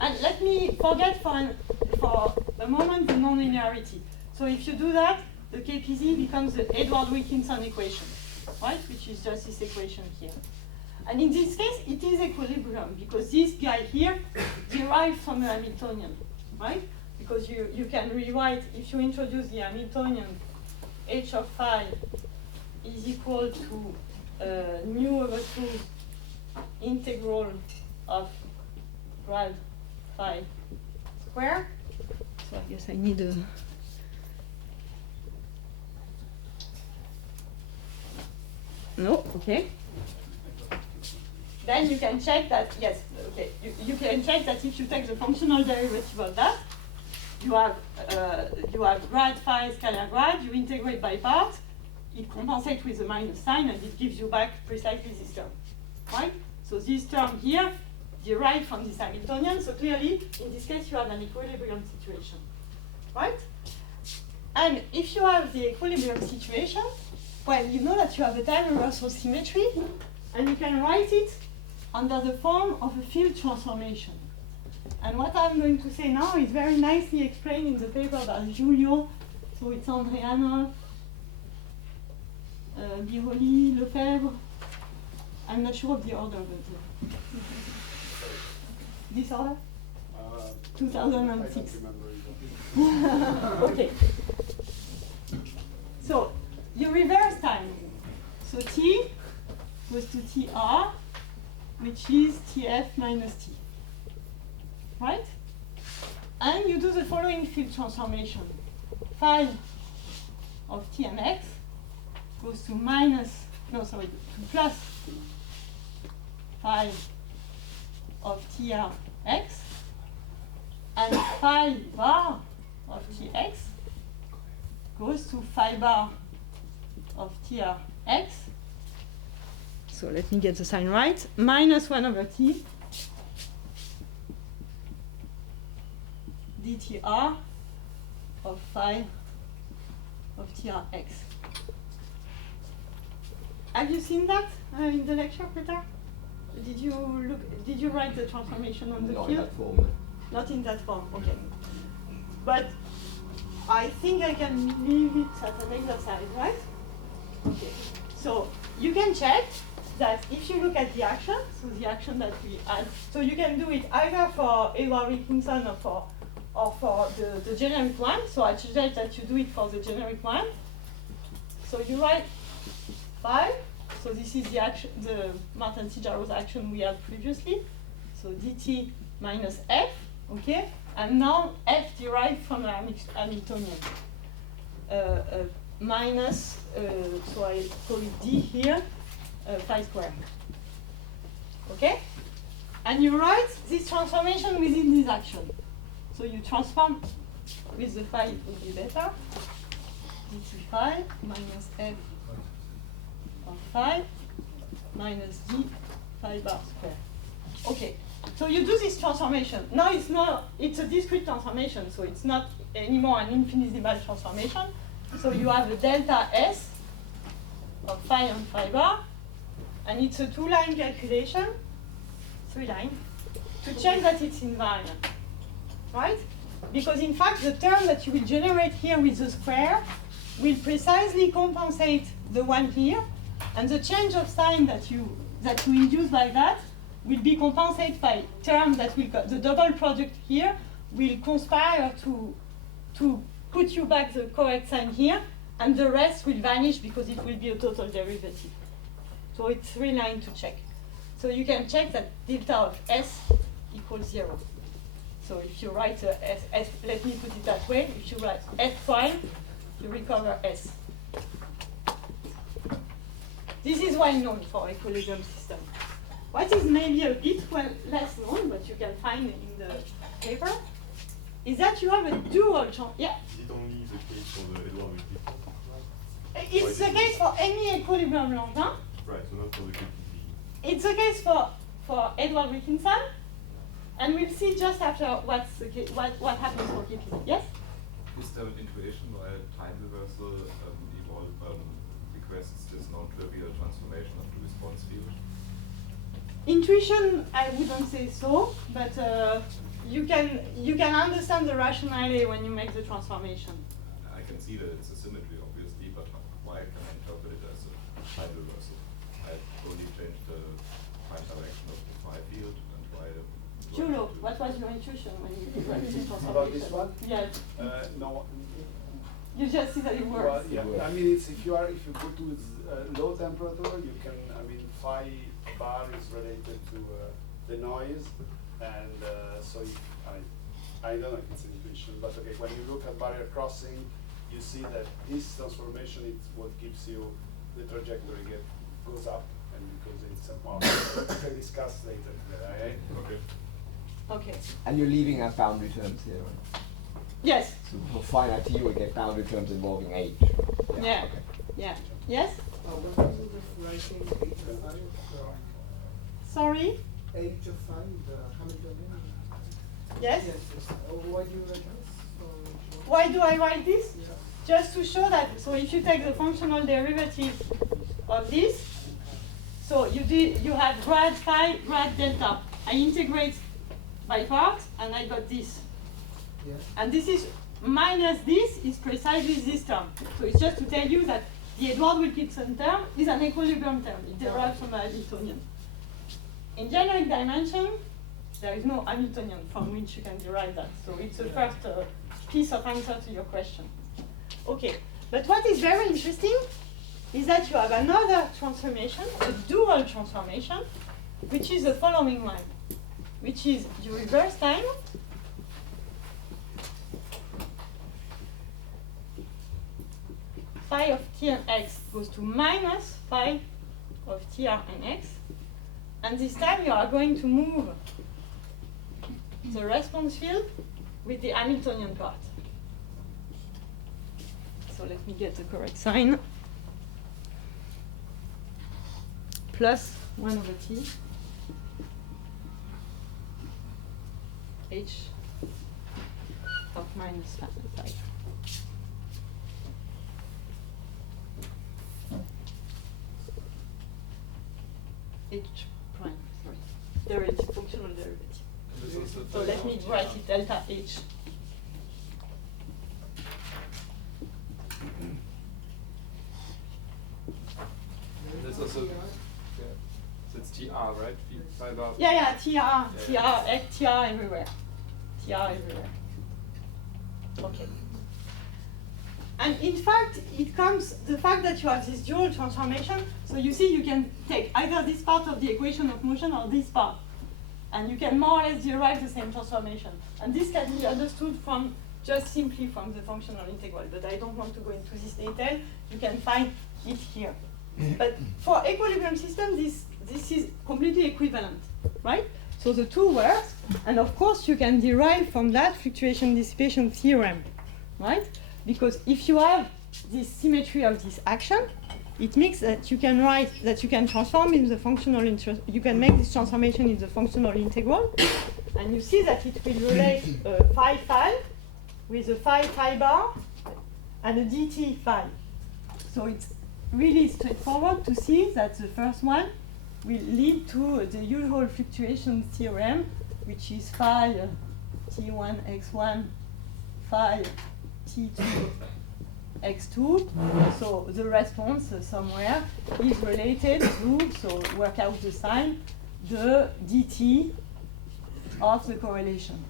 And let me forget for for a moment the non-linearity. So if you do that, the KPZ becomes the Edward-Wilkinson equation, right? Which is just this equation here. And in this case, it is equilibrium because this guy here derived from a Hamiltonian, right? Because you can rewrite, if you introduce the Hamiltonian, h of phi is equal to nu over 2 integral of grad phi square. So I guess I need a... No, okay. Then you can check that, yes, okay, you can check that if you take the functional derivative of that, you have grad phi scalar grad, you integrate by part, it compensates with a minus sign, and it gives you back precisely this term, right? So this term here derived from this Hamiltonian, so clearly, in this case, you have an equilibrium situation, right? And if you have the equilibrium situation, well, you know that you have a time reversal symmetry, and you can write it under the form of a field transformation. And what I'm going to say now is very nicely explained in the paper by Giulio, so it's Andrianov, Biroli, Lefebvre. I'm not sure of the order, but this order? 2006. Okay. So you reverse time. So T goes to TR, which is TF minus T. Right? And you do the following field transformation. Phi of T and X goes to to plus phi of TRX, and phi bar of TX goes to phi bar of TRX. So let me get the sign right. Minus 1 over T dTr of phi of TRX. Have you seen that in the lecture, Peter? Did you write the transformation on the Not in field? that form. Not in that form, okay. But I think I can leave it as an exercise, right? Okay. So you can check that if you look at the action, so the action that we add, so you can do it either for Edward-Wilkinson or for the generic one. So I suggest that you do it for the generic one. So you write 5. So this is the action, the Martin-Cijaro's action we had previously. So dt minus f, okay? And now f derived from a Hamiltonian. Minus, so I call it d here, phi squared. Okay? And you write this transformation within this action. So you transform with the phi, it will be better. dt phi minus f of phi minus d phi bar square. Okay, so you do this transformation. Now it's a discrete transformation, so it's not anymore an infinitesimal transformation. So you have a delta S of phi and phi bar, and it's a 2-line calculation, 3 line, to check that it's invariant, right? Because in fact, the term that you will generate here with the square will precisely compensate the one here, and the change of sign that you induce by that will be compensated by terms that will, the double product here will conspire to put you back the correct sign here, and the rest will vanish because it will be a total derivative. So it's 3 lines to check. So you can check that delta of S equals 0. So if you write S, let me put it that way, if you write S prime, you recover S. This is well known for equilibrium system. What is maybe a bit less known, but you can find in the paper, is that you have a dual chance. Yeah? Is it only the case for the Edward-Wilkinson? It's the case for any equilibrium Langevin. Right, so not for the KPZ. It's the case for Edward-Wilkinson, and we'll see just after what happens for KPZ. Yes? Is there an intuition why time reversal requests this non-trivial transformation of the response field? Intuition, I wouldn't say so, but you can understand the rationale when you make the transformation. I can see that it's a symmetry, obviously, but why can I interpret it as a time reversal? I only changed the time direction of the phi field, and why? Julo, what was your intuition when you did the transformation? About this one? Yes. No. You just see that it works. Well, yeah. I mean, it's if you go to low temperature, you can. I mean, phi bar is related to the noise, and so if, I don't know if it's an intuition, but okay. When you look at barrier crossing, you see that this transformation is what gives you the trajectory goes up, and because it's well, we can discuss later. Right? Okay. Okay. And you're leaving out boundary terms here, right? Yes. So for finite t, you will get boundary terms involving h. Yeah. Okay. Yeah. Yes? What is the writing h of phi? Sorry? H of phi, the Hamiltonian? Yes? Why do you write this? Why do I write this? Yeah. Just to show that, so if you take the functional derivative of this, so you have grad phi, grad delta. I integrate by part, and I got this. Yeah. And this is minus this is precisely this term. So it's just to tell you that the Edward-Wilkinson term is an equilibrium term. It derives from a Hamiltonian. In generic dimension, there is no Hamiltonian from which you can derive that. So it's the first piece of answer to your question. Okay, but what is very interesting is that you have another transformation, a dual transformation, which is the following one, which is you reverse time, phi of t and x goes to minus phi of tr and x, and this time you are going to move the response field with the Hamiltonian part. So let me get the correct sign. Plus 1 over t h of minus 5. H prime, sorry. Derivative, functional derivative. So let me write it delta H. That's also, yeah. So it's TR, right? Phi bar. Yeah, TR everywhere. TR everywhere. Okay. And in fact, it comes, the fact that you have this dual transformation, so you see you can take either this part of the equation of motion or this part. And you can more or less derive the same transformation. And this can be understood from just simply from the functional integral, but I don't want to go into this detail. You can find it here. But for equilibrium system, this is completely equivalent, right? So the two works, and of course you can derive from that fluctuation dissipation theorem, right? Because if you have this symmetry of this action, it means that you can write, that you can transform in the functional, you can make this transformation in the functional integral, and you see that it will relate phi phi with a phi bar and a dt phi. So it's really straightforward to see that the first one will lead to the usual fluctuation theorem, which is phi t1 x1 phi t2 x2. So the response somewhere is related to, so work out the sign, the dt of the correlation.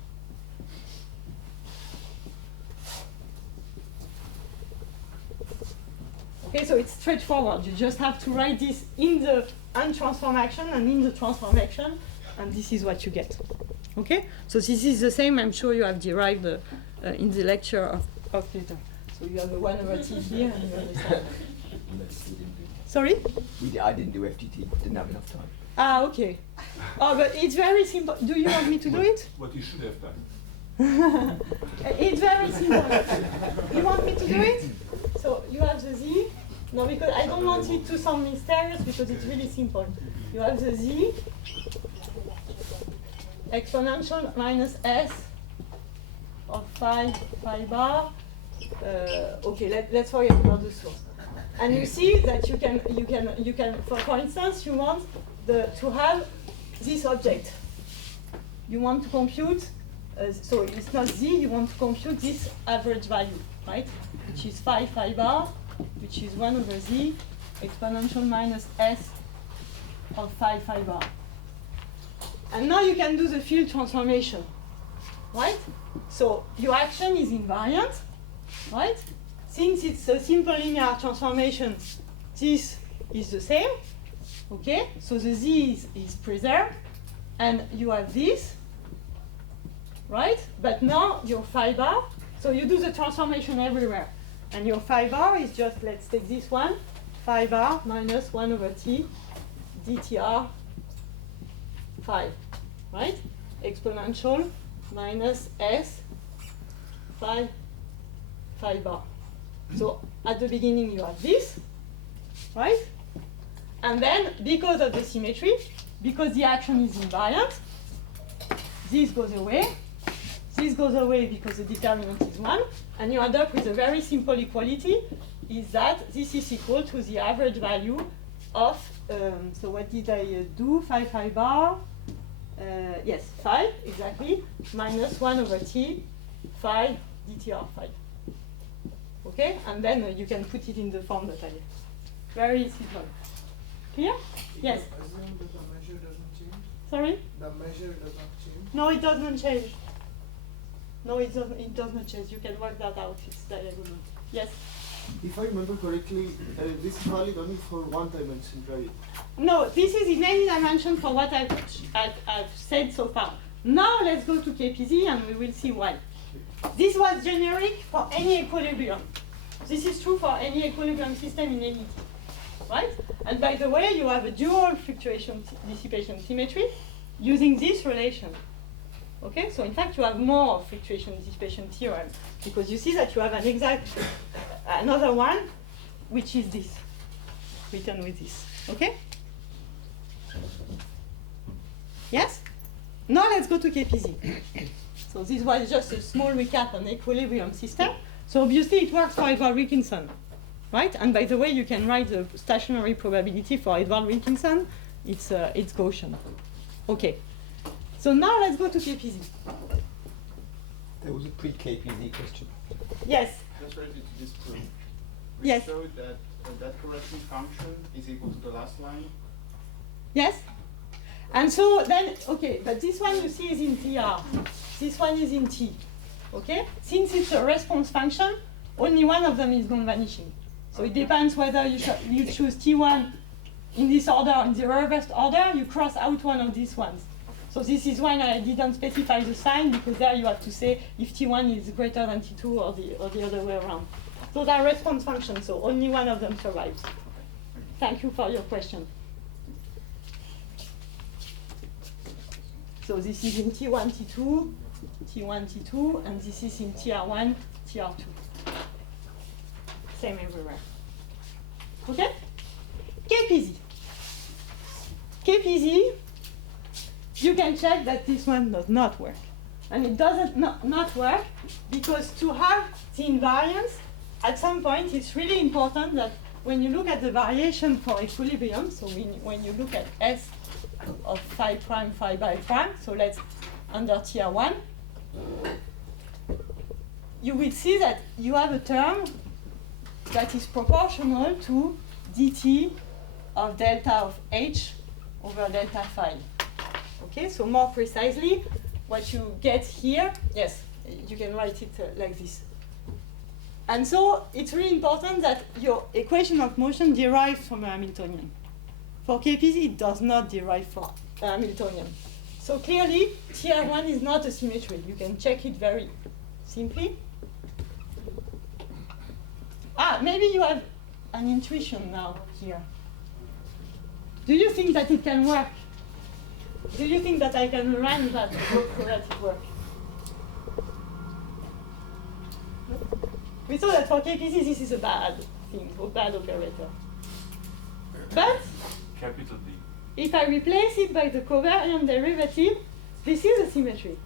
Okay, so it's straightforward. You just have to write this in the untransform action and in the transform action, and this is what you get. Okay, so this is the same. I'm sure you have derived in the lecture of Peter. So you have a 1 over t here, and you have the sign. Sorry? I didn't do FTT. Didn't have enough time. Ah, okay. Oh, but it's very simple. Do you want me to do it? What you should have done. It's very simple. You want me to do it? So you have the z. No, because I don't want it to sound mysterious because it's really simple. You have the z exponential minus s of phi bar. Okay, let's forget about the source. And you see that you can for instance you want to have this object. You want to compute so it's not z, you want to compute this average value, right? Which is phi bar, which is 1 over z exponential minus s of phi bar. And now you can do the field transformation, right? So your action is invariant, right? Since it's a simple linear transformation, this is the same, okay? So the z is preserved, and you have this, right? But now your phi bar, so you do the transformation everywhere. And your phi bar is just, let's take this one, phi bar minus 1 over t dtr phi, right? Exponential minus s phi bar. So at the beginning you have this, right? And then because of the symmetry, because the action is invariant, this goes away. This goes away because the determinant is 1, and you end up with a very simple equality, is that this is equal to the average value of, so what did I do, phi bar, yes, phi, exactly, minus 1 over t, phi dtr phi. Okay, and then you can put it in the form that I have. Very simple. Clear? Yes? Assume that the measure doesn't change? Sorry? The measure does not change? No, it doesn't change. No, it doesn't change. You can work that out. It's diagonal. Yes? If I remember correctly, this is valid only for one dimension, right? No, this is in any dimension for what I've said so far. Now let's go to KPZ and we will see why. This was generic for any equilibrium. This is true for any equilibrium system in any T, right? And by the way, you have a dual fluctuation dissipation symmetry using this relation. Okay, so in fact you have more fluctuation dissipation theorem because you see that you have an exact another one, which is this, written with this. Okay? Yes? Now let's go to KPZ. So this was just a small recap on equilibrium system. So obviously it works for Edward Wilkinson, right? And by the way, you can write the stationary probability for Edward Wilkinson. It's Gaussian. Okay. So now let's go to KPZ. There was a pre-KPZ question. Yes. Just related to this proof. We Yes. showed that that correction function is equal to the last line. Yes? And so then, okay, but this one you see is in TR. This one is in T. Okay? Since it's a response function, only one of them is non-vanishing. So it depends whether you choose T1 in this order, in the reversed order, you cross out one of these ones. So this is why I didn't specify the sign, because there you have to say if T1 is greater than T2 or the other way around. So they are response functions, so only one of them survives. Thank you for your question. So this is in T1, T2, T1, T2, and this is in TR1, TR2. Same everywhere. Okay? KPZ. KPZ, you can check that this one does not work. And it doesn't not work because to have the invariance, at some point it's really important that when you look at the variation for equilibrium, so when you look at S of phi prime, phi by prime, so let's under TR1, you will see that you have a term that is proportional to dt of delta of h over delta phi. Okay, so more precisely, what you get here, yes, you can write it like this. And so it's really important that your equation of motion derives from a Hamiltonian. For KPZ, it does not derive from a Hamiltonian. So clearly, TR1 is not a symmetry. You can check it very simply. Maybe you have an intuition now here. Do you think that it can work? Do you think that I can run that for that it work? We saw that for KPZ this is a bad thing, a bad operator. But Capital D. if I replace it by the covariant derivative, this is a symmetry.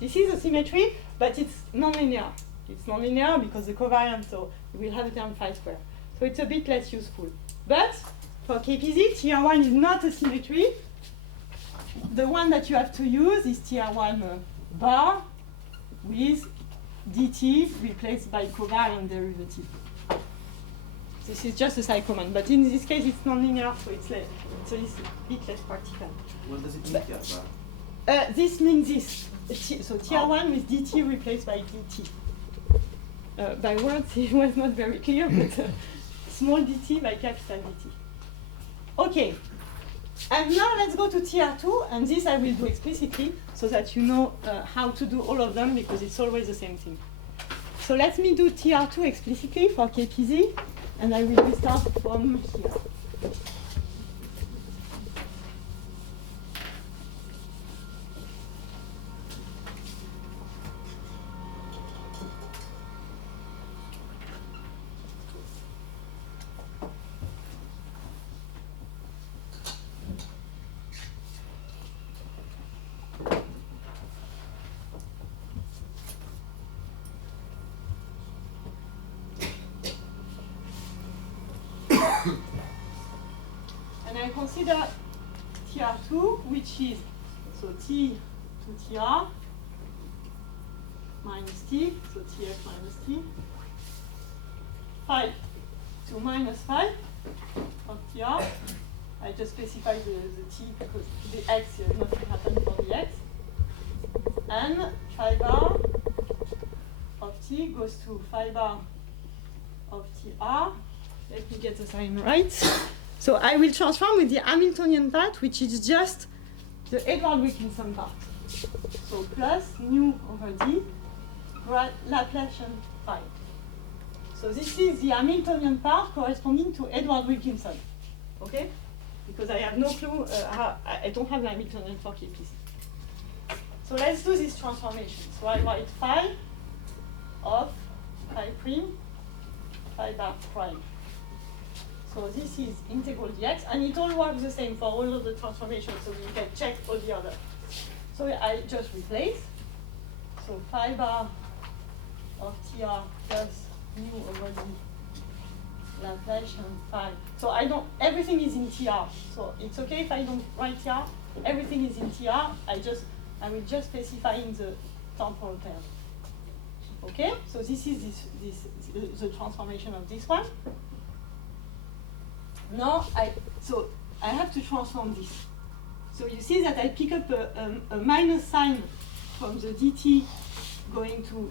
This is a symmetry, but it's nonlinear. It's nonlinear because the covariant, so you will have a term phi square. So it's a bit less useful. But for KPZ, TR1 is not a symmetry. The one that you have to use is TR1 bar with dt replaced by covariant derivative. This is just a side comment, but in this case it's nonlinear, so it's a bit less practical. What does it mean, Tier? This means this. So tier 1 with dt replaced by dt. By words it was not very clear, but small dt by capital dt. Okay, and now let's go to tier 2, and this I will do explicitly so that you know how to do all of them, because it's always the same thing. So let me do tier 2 explicitly for KPZ, and I will restart from here. And I consider tier 2, which is, so t to tr minus t, so tf minus t, 5 to minus 5 of tr. I just specify the t because the x, nothing happened for the x. And phi bar of t goes to phi bar of tr. Let me get the sign right. So I will transform with the Hamiltonian part, which is just the Edward Wilkinson part. So plus nu over d, Laplacian phi. So this is the Hamiltonian part corresponding to Edward Wilkinson. Okay? Because I have no clue, I don't have the Hamiltonian for KPZ. So let's do this transformation. So I write phi of phi prime, phi bar prime. So this is integral dx, and it all works the same for all of the transformations, so you can check all the other. So I just replace. So phi bar of tr plus nu over d Laplacian phi. So everything is in tr. So it's okay if I don't write tr. Everything is in tr. I will just specify in the temporal term. Okay. So this is the transformation of this one. Now I have to transform this. So you see that I pick up a minus sign from the dt going to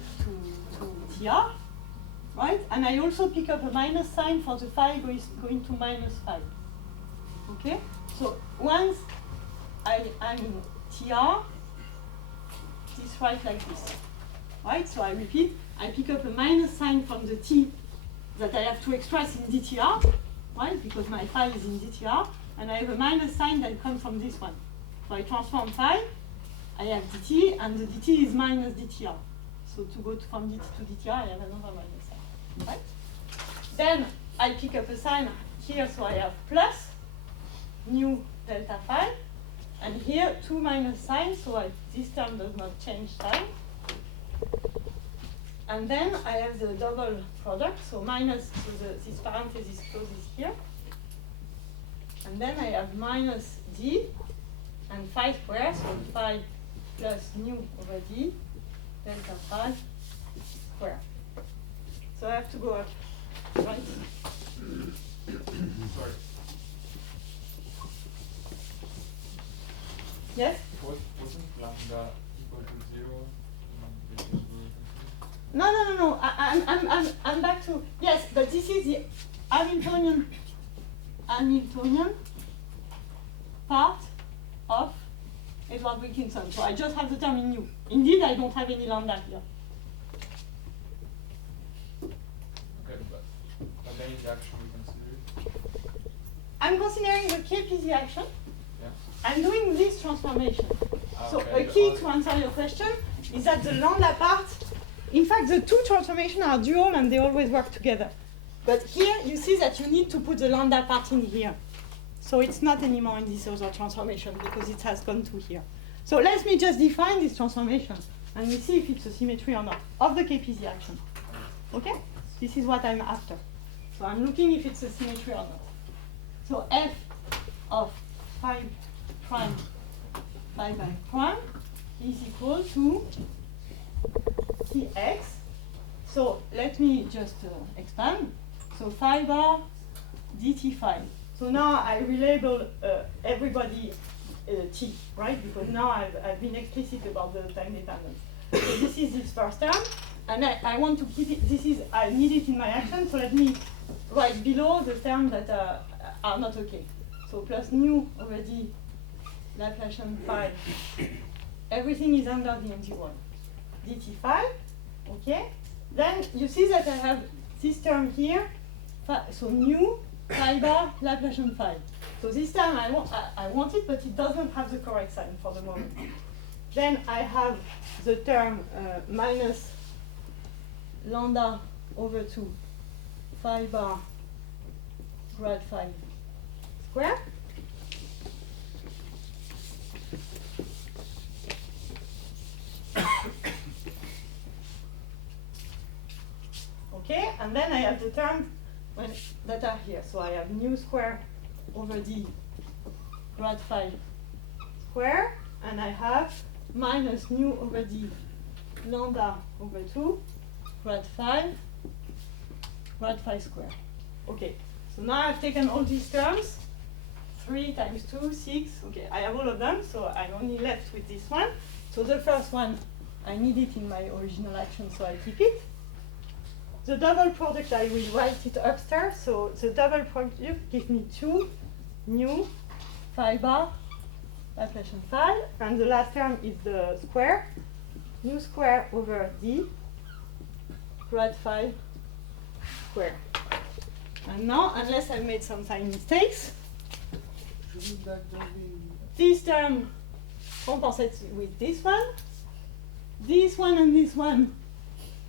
tr, right? And I also pick up a minus sign for the phi going to minus phi. Okay? So once I'm in tr, this writes like this. Right? So I repeat, I pick up a minus sign from the t that I have to express in dtr, right? Because my phi is in dtr, and I have a minus sign that comes from this one. So I transform phi, I have dt, and the dt is minus dtr. So to go from dt to dtr, I have another minus sign, right? Then I pick up a sign here, so I have plus nu delta phi, and here two minus signs, so this term does not change sign. And then I have the double product, so minus, so this parenthesis closes here. And then I have minus d and phi squared, so phi plus nu over d delta phi squared. So I have to go up, right? Sorry. Yes? Wasn't lambda equal to 0? No. I'm back to, yes, but this is the Hamiltonian part of Edward Wilkinson. So I just have the term in nu. Indeed, I don't have any lambda here. Okay, but then is the action we consider? I'm considering the KPZ action. Yeah. I'm doing this transformation. So Okay, a key to answer your question is that the lambda part, in fact, the two transformations are dual and they always work together. But here, you see that you need to put the lambda part in here. So it's not anymore in this other transformation because it has gone to here. So let me just define this transformation and we see if it's a symmetry or not of the KPZ action. Okay? This is what I'm after. So I'm looking if it's a symmetry or not. So f of phi prime phi by prime is equal to So let me just expand. So phi bar dt phi. So now I relabel everybody t, right? Because now I've been explicit about the time dependence. So this is this first term, and I want to keep it. I need it in my action. So let me write below the terms that are not okay. So plus nu over d Laplacian phi. Everything is under the integral. dt phi, okay? Then you see that I have this term here, so nu phi bar Laplacian phi. So this time I want it, but it doesn't have the correct sign for the moment. Then I have the term minus lambda over 2 phi bar grad phi square. Okay, and then I have the terms that are here. So I have nu square over d grad phi square, and I have minus nu over d lambda over 2 grad phi square. Okay, so now I've taken all these terms, 3 times 2, 6. Okay, I have all of them, so I'm only left with this one. So the first one, I need it in my original action, so I keep it. The double product, I will write it upstairs. So the double product gives me 2 nu phi bar Laplacian phi, and the last term is the square, nu square over d grad phi square. And now, unless I made some tiny mistakes, Shouldn't that just be this term compensates with this one and this one,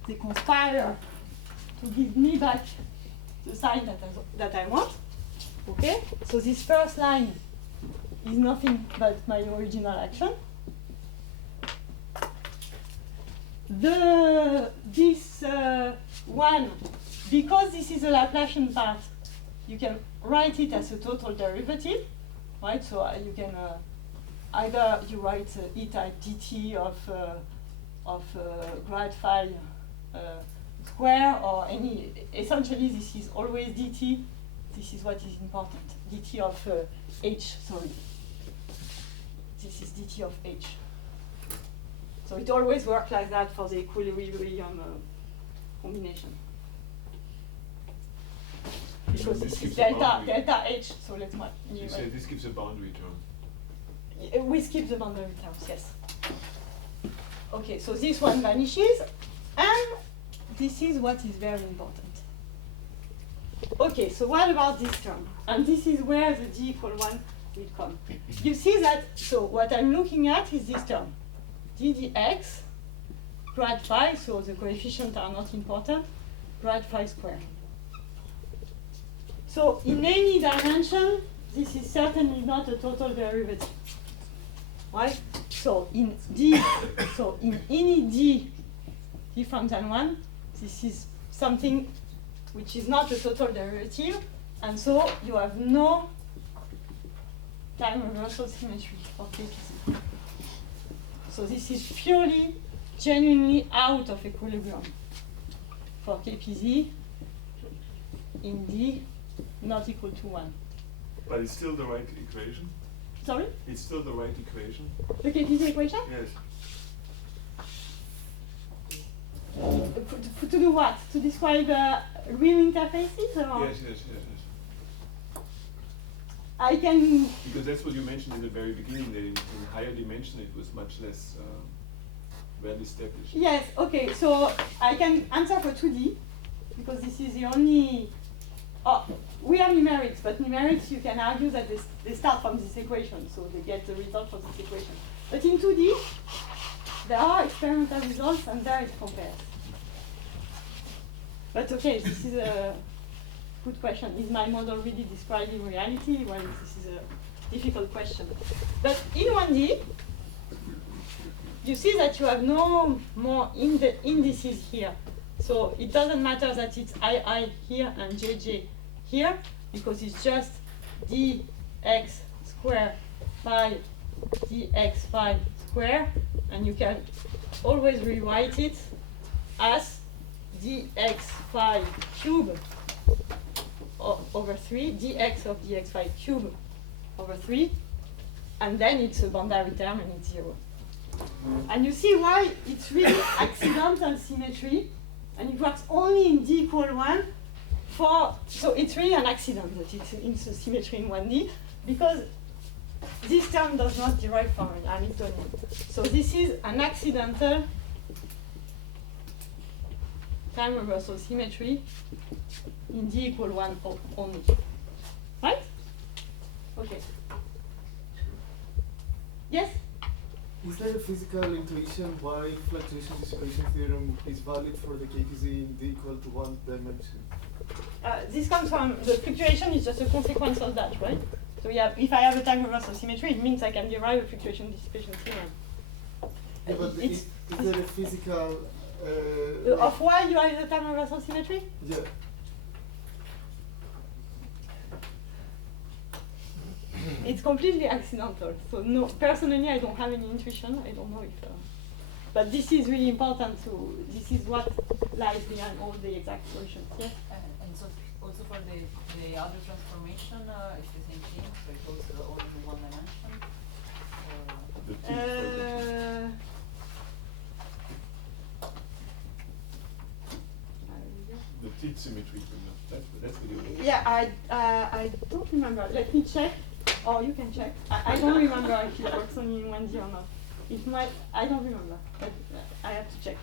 they conspire to give me back the sign that I want. Okay, so this first line is nothing but my original action. This one, because this is a Laplacian part, you can write it as a total derivative, right? So you can either you write e type dt of grad phi square, or any. Essentially, this is always dt. This is what is important. Dt of h. Sorry. This is dt of h. So it always works like that for the equilibrium combination. Because this is delta h. So let's what. You say this gives a boundary term. We skip the boundary terms. Yes. Okay. So this one vanishes, and this is what is very important. Okay, so what about this term? And this is where the d equal 1 will come. You see that, so what I'm looking at is this term, d dx, grad phi, so the coefficients are not important, grad phi square. So in any dimension, this is certainly not a total derivative. Right? So in d, so in any d different than 1, this is something which is not a total derivative, and so you have no time reversal symmetry for KPZ. So this is purely, genuinely out of equilibrium for KPZ in D not equal to 1. But it's still the right equation? Sorry? It's still the right equation? The KPZ equation? Yes. To do what? To describe real interfaces? Or? Yes. I can... Because that's what you mentioned in the very beginning, that in higher dimension it was much less well established. Yes, okay, so I can answer for 2D, because this is the only... Oh, we have numerics, but numerics you can argue that they start from this equation, so they get the result from this equation. But in 2D, there are experimental results, and there it compares. But okay, this is a good question. Is my model really describing reality? Well, this is a difficult question. But in 1D, you see that you have no more indices here. So it doesn't matter that it's II here and JJ here, because it's just dx square phi dx phi square, and you can always rewrite it as dx phi cube over 3, dx of dx phi cube over 3, and then it's a boundary term and it's 0. And you see why it's really accidental symmetry, and it works only in d equal 1 for, so it's really an accident that it's a symmetry in 1D, because this term does not derive from an Hamiltonian. So this is an accidental time reversal symmetry in d equal 1 only. Right? Okay. Yes? Is there a physical intuition why fluctuation dissipation theorem is valid for the KTZ in d equal to 1 dimension? This comes from, the fluctuation is just a consequence of that, right? So yeah, if I have a time reversal symmetry, it means I can derive a fluctuation dissipation theorem. Yeah, but is there a physical... of why you have the time reversal symmetry? Yeah. It's completely accidental. So no, personally, I don't have any intuition. I don't know if, but this is really important to. This is what lies behind all the exact solutions. Yes. And so also for the other transformation, it's the same thing. So it goes only in one dimension. The T, for example. The T symmetry, that's the deal. Yeah, I don't remember. Let me check. Or you can check. I don't remember if it works only in 1D or not. It might, I don't remember, but I have to check.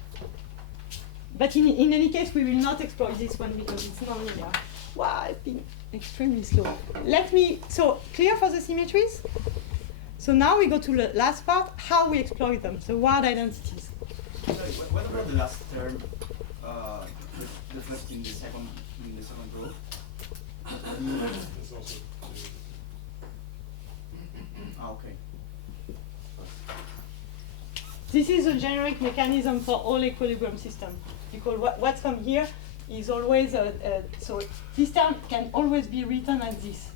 But in any case, we will not exploit this one because it's non-linear. Wow, I've been extremely slow. Let me, so clear for the symmetries? So now we go to the last part, how we exploit them, so word identities. Sorry, what about the last term, the first in the second row? That's also Okay. This is a generic mechanism for all equilibrium systems. Because what's come here is always, so this term can always be written as this.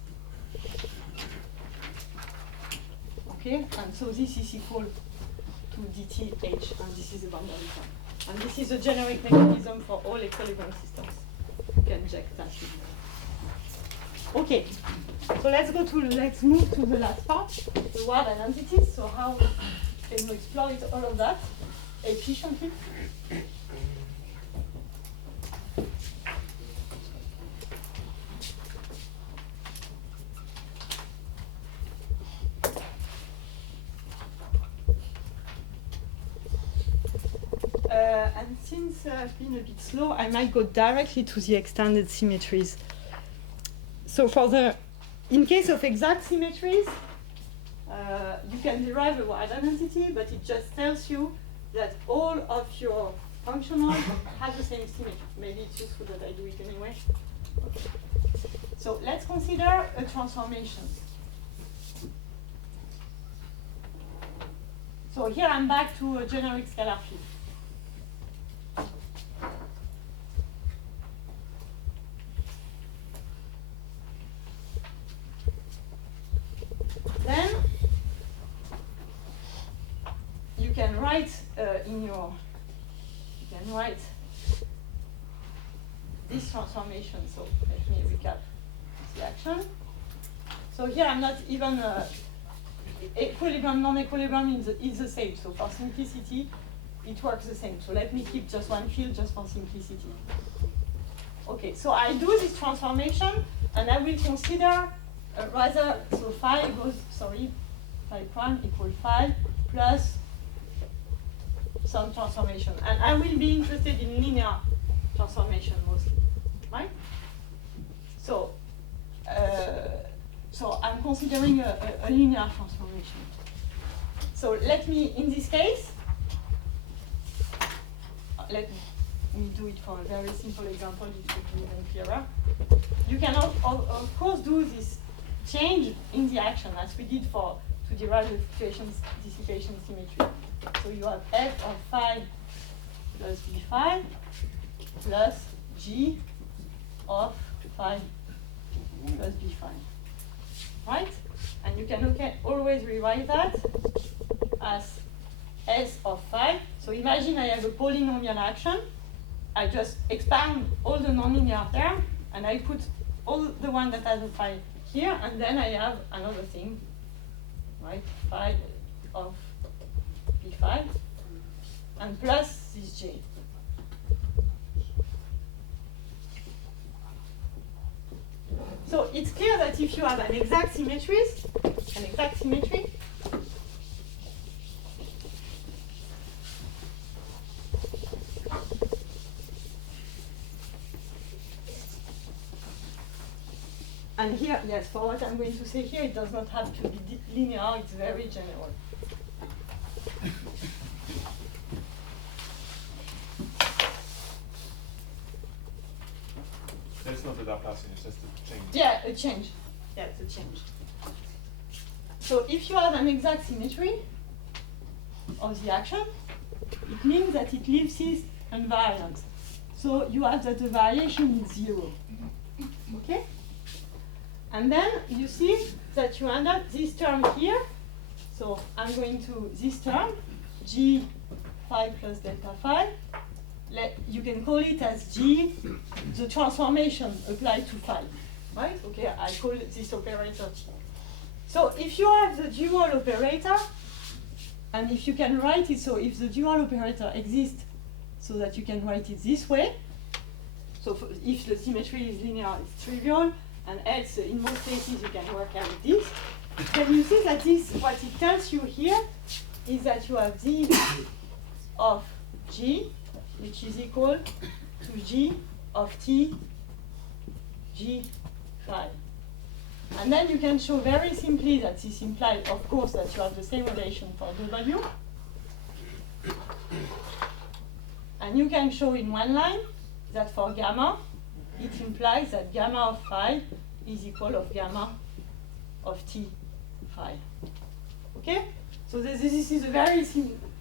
Okay, and so this is equal to dth, and this is a boundary term. And this is a generic mechanism for all equilibrium systems. You can check that. Okay, so let's move to the last part, the word identities. So how can you exploit all of that efficiently? And since I've been a bit slow, I might go directly to the extended symmetries. So in case of exact symmetries, you can derive a wide identity, but it just tells you that all of your functionals have the same symmetry. Maybe it's useful that I do it anyway. Okay. So let's consider a transformation. So here I'm back to a generic scalar field. Then you can write this transformation. So let me recap the action. So here I'm not even equilibrium, non-equilibrium is the same. So for simplicity, it works the same. So let me keep just one field just for simplicity. Okay, so I do this transformation, and I will consider so phi prime equals phi plus some transformation. And I will be interested in linear transformation mostly, right? So, so I'm considering a linear transformation. So let me, in this case, let me do it for a very simple example, it will be even clearer. You can of course do this change in the action as we did to derive the fluctuation dissipation symmetry. So you have f of phi plus b phi plus g of phi plus b phi, right? And you can always rewrite that as s of phi. So imagine I have a polynomial action, I just expand all the nonlinear term, and I put all the one that has a phi here, and then I have another thing, right? Phi of p phi, and plus this j. So it's clear that if you have an exact symmetry, and here, yes, for what I'm going to say here, it does not have to be linear, it's very general. That's not the Laplacian, it's just a change. Yeah, a change. Yeah, it's a change. So if you have an exact symmetry of the action, it means that it leaves this invariant. So you have that the variation is 0. Okay? And then you see that you end up this term here. So I'm going to this term, g phi plus delta phi. You can call it as g, the transformation applied to phi. Right? Okay, I call this operator t. So if you have the dual operator, and if you can write it, so if the dual operator exists, so that you can write it this way, so if the symmetry is linear, it's trivial, and else in most cases you can work out this, then you see that this, what it tells you here, is that you have z of g, which is equal to g of t, g phi. And then you can show very simply that this implies, of course, that you have the same relation for w. And you can show in one line that for gamma, it implies that gamma of phi is equal of gamma of t phi. Okay? So this is a very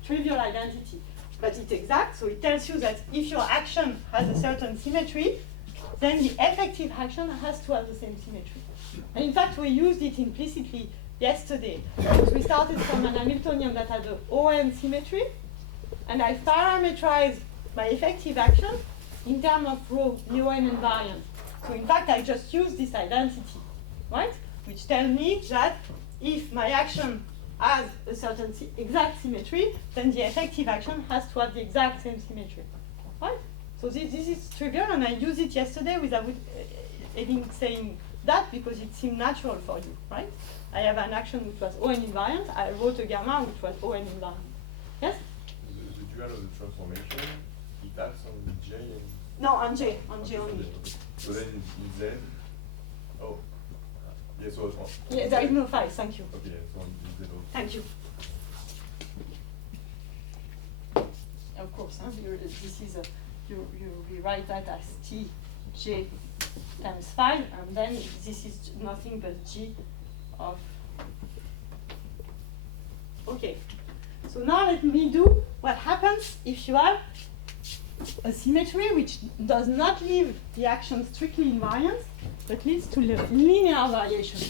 trivial identity, but it's exact. So it tells you that if your action has a certain symmetry, then the effective action has to have the same symmetry. And in fact, we used it implicitly yesterday, because we started from an Hamiltonian that had an ON symmetry, and I parameterized my effective action in terms of rho mu-n invariant. So in fact, I just used this identity, right? Which tells me that if my action has a certain exact symmetry, then the effective action has to have the exact same symmetry, right? So this is trivial, and I used it yesterday without even saying that because it seemed natural for you, right? I have an action which was ON invariant. I wrote a gamma which was ON invariant. Yes? The dual of the transformation, it acts on J and... No, on J only. So then in Z, oh, yes, so yeah, there is no phi, thank you. Okay, so on Z also. Thank you. Of course, huh? This is you rewrite that as T J times phi, and then this is nothing but G of. Okay. So now let me do what happens if you have a symmetry which does not leave the action strictly invariant, but leads to linear variation,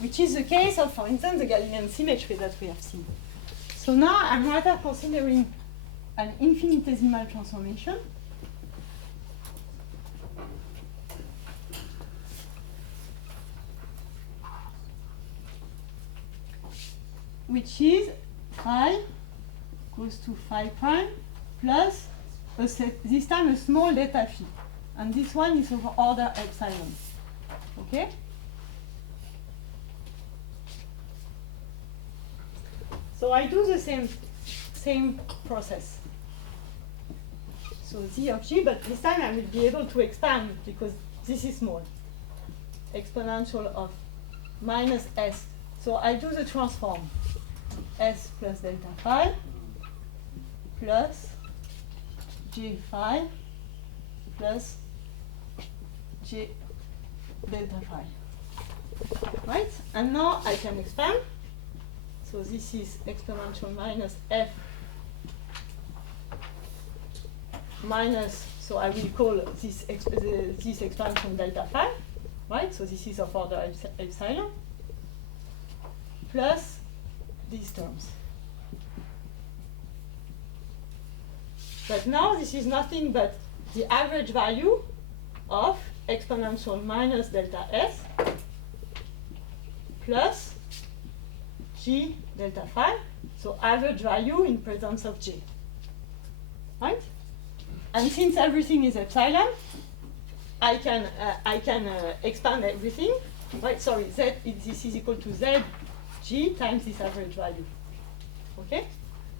which is the case of, for instance, the Galilean symmetry that we have seen. So now I'm rather considering an infinitesimal transformation. Which is phi goes to phi prime plus this time a small delta phi. And this one is of order epsilon. Okay? So I do the same process. So z of g, but this time I will be able to expand because this is small. Exponential of minus s. So I do the transform. S plus delta phi plus j phi plus j delta phi. Right? And now I can expand. So this is exponential minus f minus, so I will call this this expansion delta phi, right? So this is of order epsilon plus these terms. But now this is nothing but the average value of exponential minus delta S plus G delta phi, so average value in presence of J, right? And since everything is epsilon, I can expand everything, right? Sorry, this is equal to Z G times this average value, okay?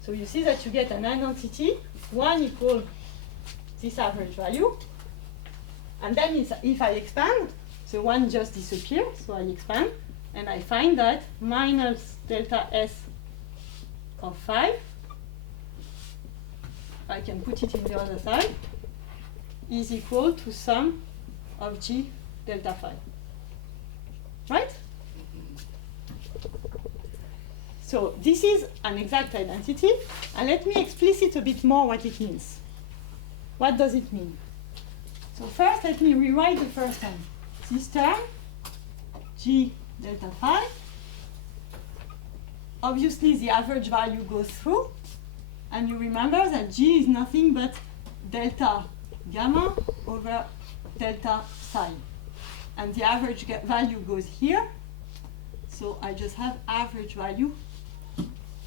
So you see that you get an identity, 1 equals this average value, and then if I expand, the 1 just disappears, so I expand, and I find that minus delta S of 5, I can put it in the other side, is equal to sum of G delta phi. Right? So this is an exact identity, and let me explicit a bit more what it means. What does it mean? So first, let me rewrite the first term. This term, G delta phi, obviously the average value goes through, and you remember that G is nothing but delta gamma over delta psi. And the average value goes here, so I just have average value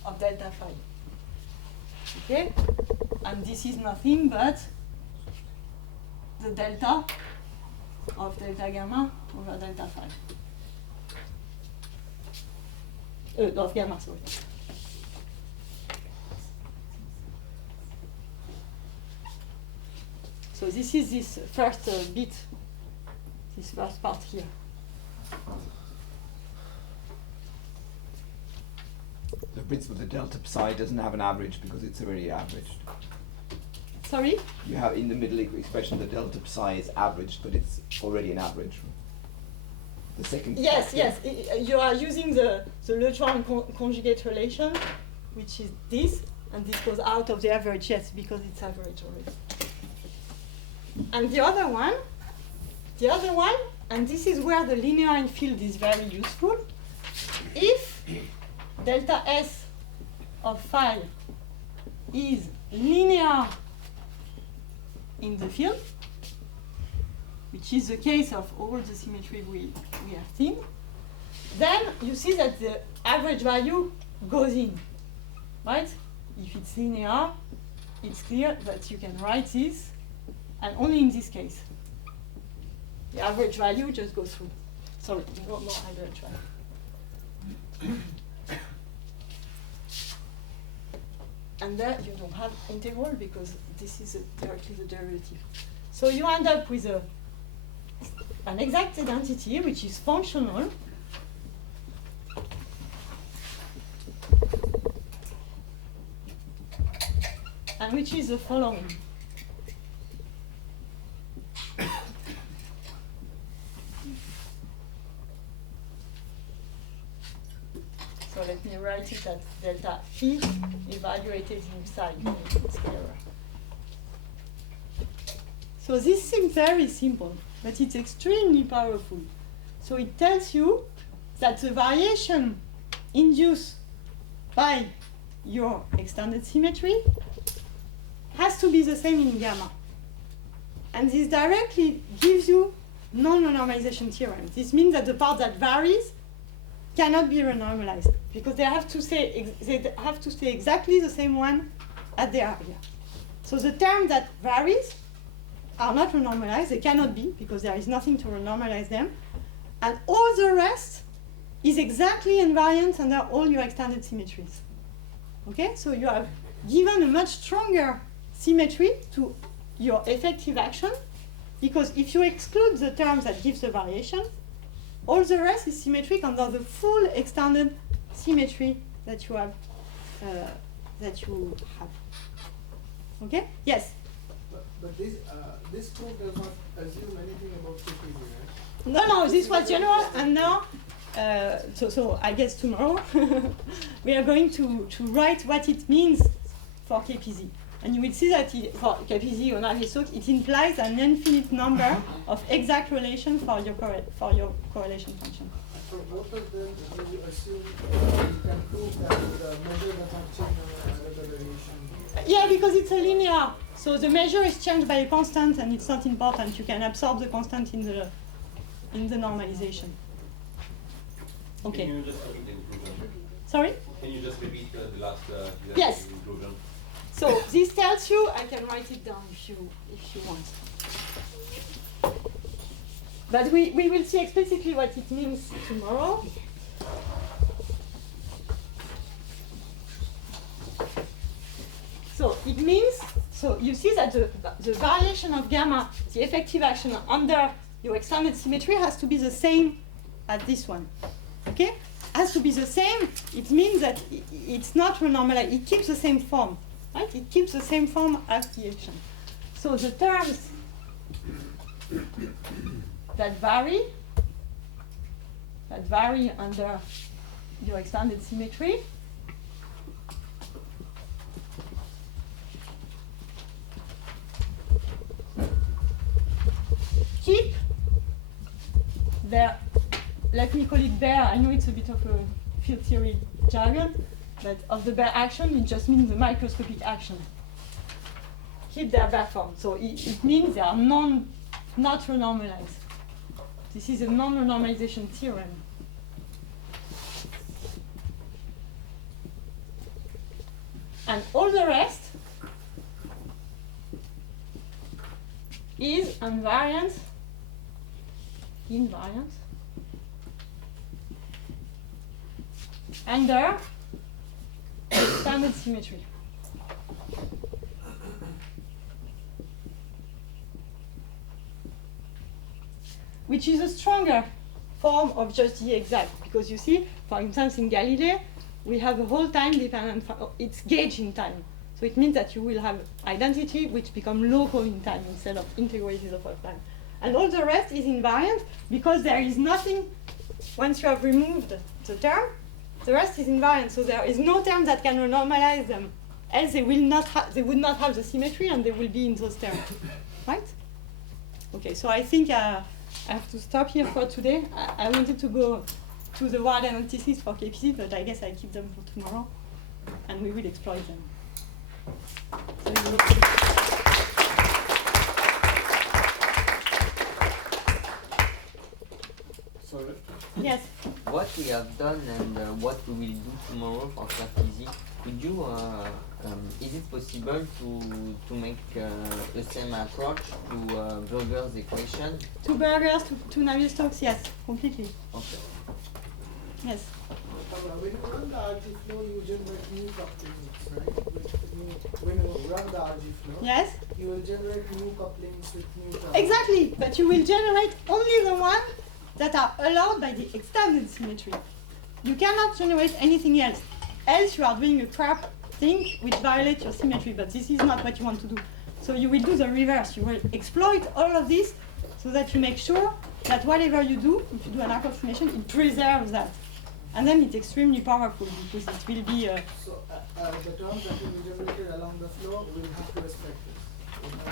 of delta phi. Okay? And this is nothing but the delta of delta gamma over delta phi. Of gamma, sorry. So this is this first bit, this first part here. The principle the delta psi doesn't have an average because it's already averaged. Sorry? You have in the middle expression the delta psi is averaged, but it's already an average. The second. Yes, yes. You are using the Leonie conjugate relation, which is this, and this goes out of the average, yes, because it's average already. And the other one, and this is where the linear infield is very useful. If delta S of phi is linear in the field, which is the case of all the symmetry we have seen, then you see that the average value goes in, right? If it's linear, it's clear that you can write this, and only in this case. The average value just goes through. Sorry, no, I don't try. And there you don't have integral because this is directly the derivative. So you end up with an exact identity which is functional. And which is the following. So let me write it at delta phi evaluated in psi scalar. So this seems very simple, but it's extremely powerful. So it tells you that the variation induced by your extended symmetry has to be the same in gamma. And this directly gives you non-renormalization theorem. This means that the part that varies cannot be renormalized because they have to stay exactly the same one at the area. So the terms that varies are not renormalized. They cannot be because there is nothing to renormalize them. And all the rest is exactly invariant under all your extended symmetries. Okay, so you have given a much stronger symmetry to your effective action because if you exclude the terms that give the variation, all the rest is symmetric under the full extended symmetry that you have. Okay? Yes? But this proof does not assume anything about KPZ, right? No, this was general, and now, so I guess tomorrow, we are going to write what it means for KPZ. And you will see that for KPZ on Aristotle, it implies an infinite number of exact relations for your correlation function. For both of them, you assume you can prove that the measure does not change under the variation. Yeah, because it's a linear. So the measure is changed by a constant, and it's not important. You can absorb the constant in the normalization. Okay. Can you just repeat the inclusion? Sorry? Can you just repeat the last Yes. inclusion? So this tells you, I can write it down if you want. But we will see explicitly what it means tomorrow. So it means, so you see that the variation of gamma, the effective action under your extended symmetry has to be the same as this one. Okay? Has to be the same. It means that it's not renormalized. It keeps the same form. Right? It keeps the same form as the action. So the terms that vary under your extended symmetry keep their, let me call it bare, I know it's a bit of a field theory jargon, but of the bare action, it just means the microscopic action. Keep their bare form. So it means they are not renormalized. This is a non-renormalization theorem. And all the rest is invariant under standard symmetry. Which is a stronger form of just the exact, because you see, for instance, in Galilei, we have a whole time dependent, it's gauge in time. So it means that you will have identity which become local in time instead of integrated over time. And all the rest is invariant because there is nothing, once you have removed the term, the rest is invariant. So there is no term that can renormalize them. Else they would not have the symmetry and they will be in those terms. Right? Okay, so I think I have to stop here for today. I wanted to go to the word analysis for KPC, but I guess I keep them for tomorrow and we will exploit them. Sorry? Yes. What we have done and what we will do tomorrow for class physics, could you, is it possible to make the same approach to Burger's equation? To Burger's, to Navier-Stokes, yes, completely. Okay. Yes. When you run the RG flow, you generate new couplings, right? When you run the RG flow, yes, you will generate new couplings with new terms. Exactly, but you will generate only the one that are allowed by the extended symmetry. You cannot generate anything else. Else you are doing a crap thing which violates your symmetry, but this is not what you want to do. So you will do the reverse. You will exploit all of this so that you make sure that whatever you do, if you do an approximation, it preserves that. And then it's extremely powerful because it will be... So the terms that will be generated along the flow will have to respect this.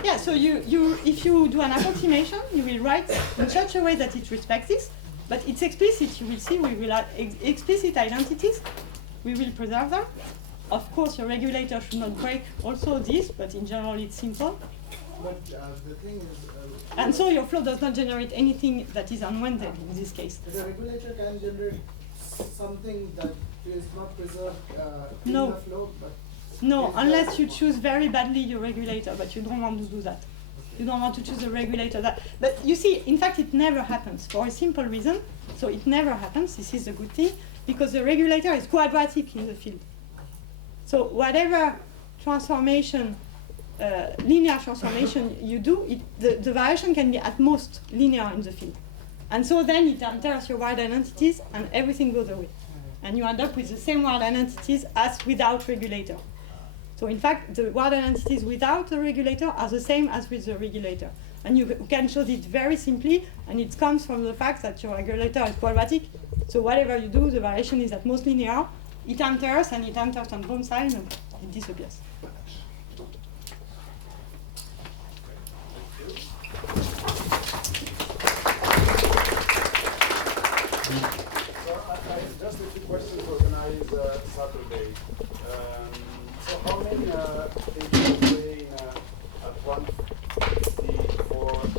Yeah, so if you do an approximation, you will write in such a way that it respects this, but it's explicit. You will see we will have explicit identities. We will preserve them. Of course, your regulator should not break also this, but in general it's simple. But the thing is... and so your flow does not generate anything that is unwanted in this case. The regulator can generate something that is not preserved in No. the flow, but... No, unless you choose very badly your regulator, but you don't want to do that. You don't want to choose a regulator that. But you see, in fact, it never happens for a simple reason. So it never happens. This is a good thing because the regulator is quadratic in the field. So whatever transformation, linear transformation you do, the variation can be at most linear in the field. And so then it enters your wide identities and everything goes away. And you end up with the same wide identities as without regulator. So in fact, the wide identities without the regulator are the same as with the regulator. And you can show it very simply, and it comes from the fact that your regulator is quadratic. So whatever you do, the variation is at most linear. It enters, and it enters on both sides, and it disappears. Just a few questions to organize Saturday. So how many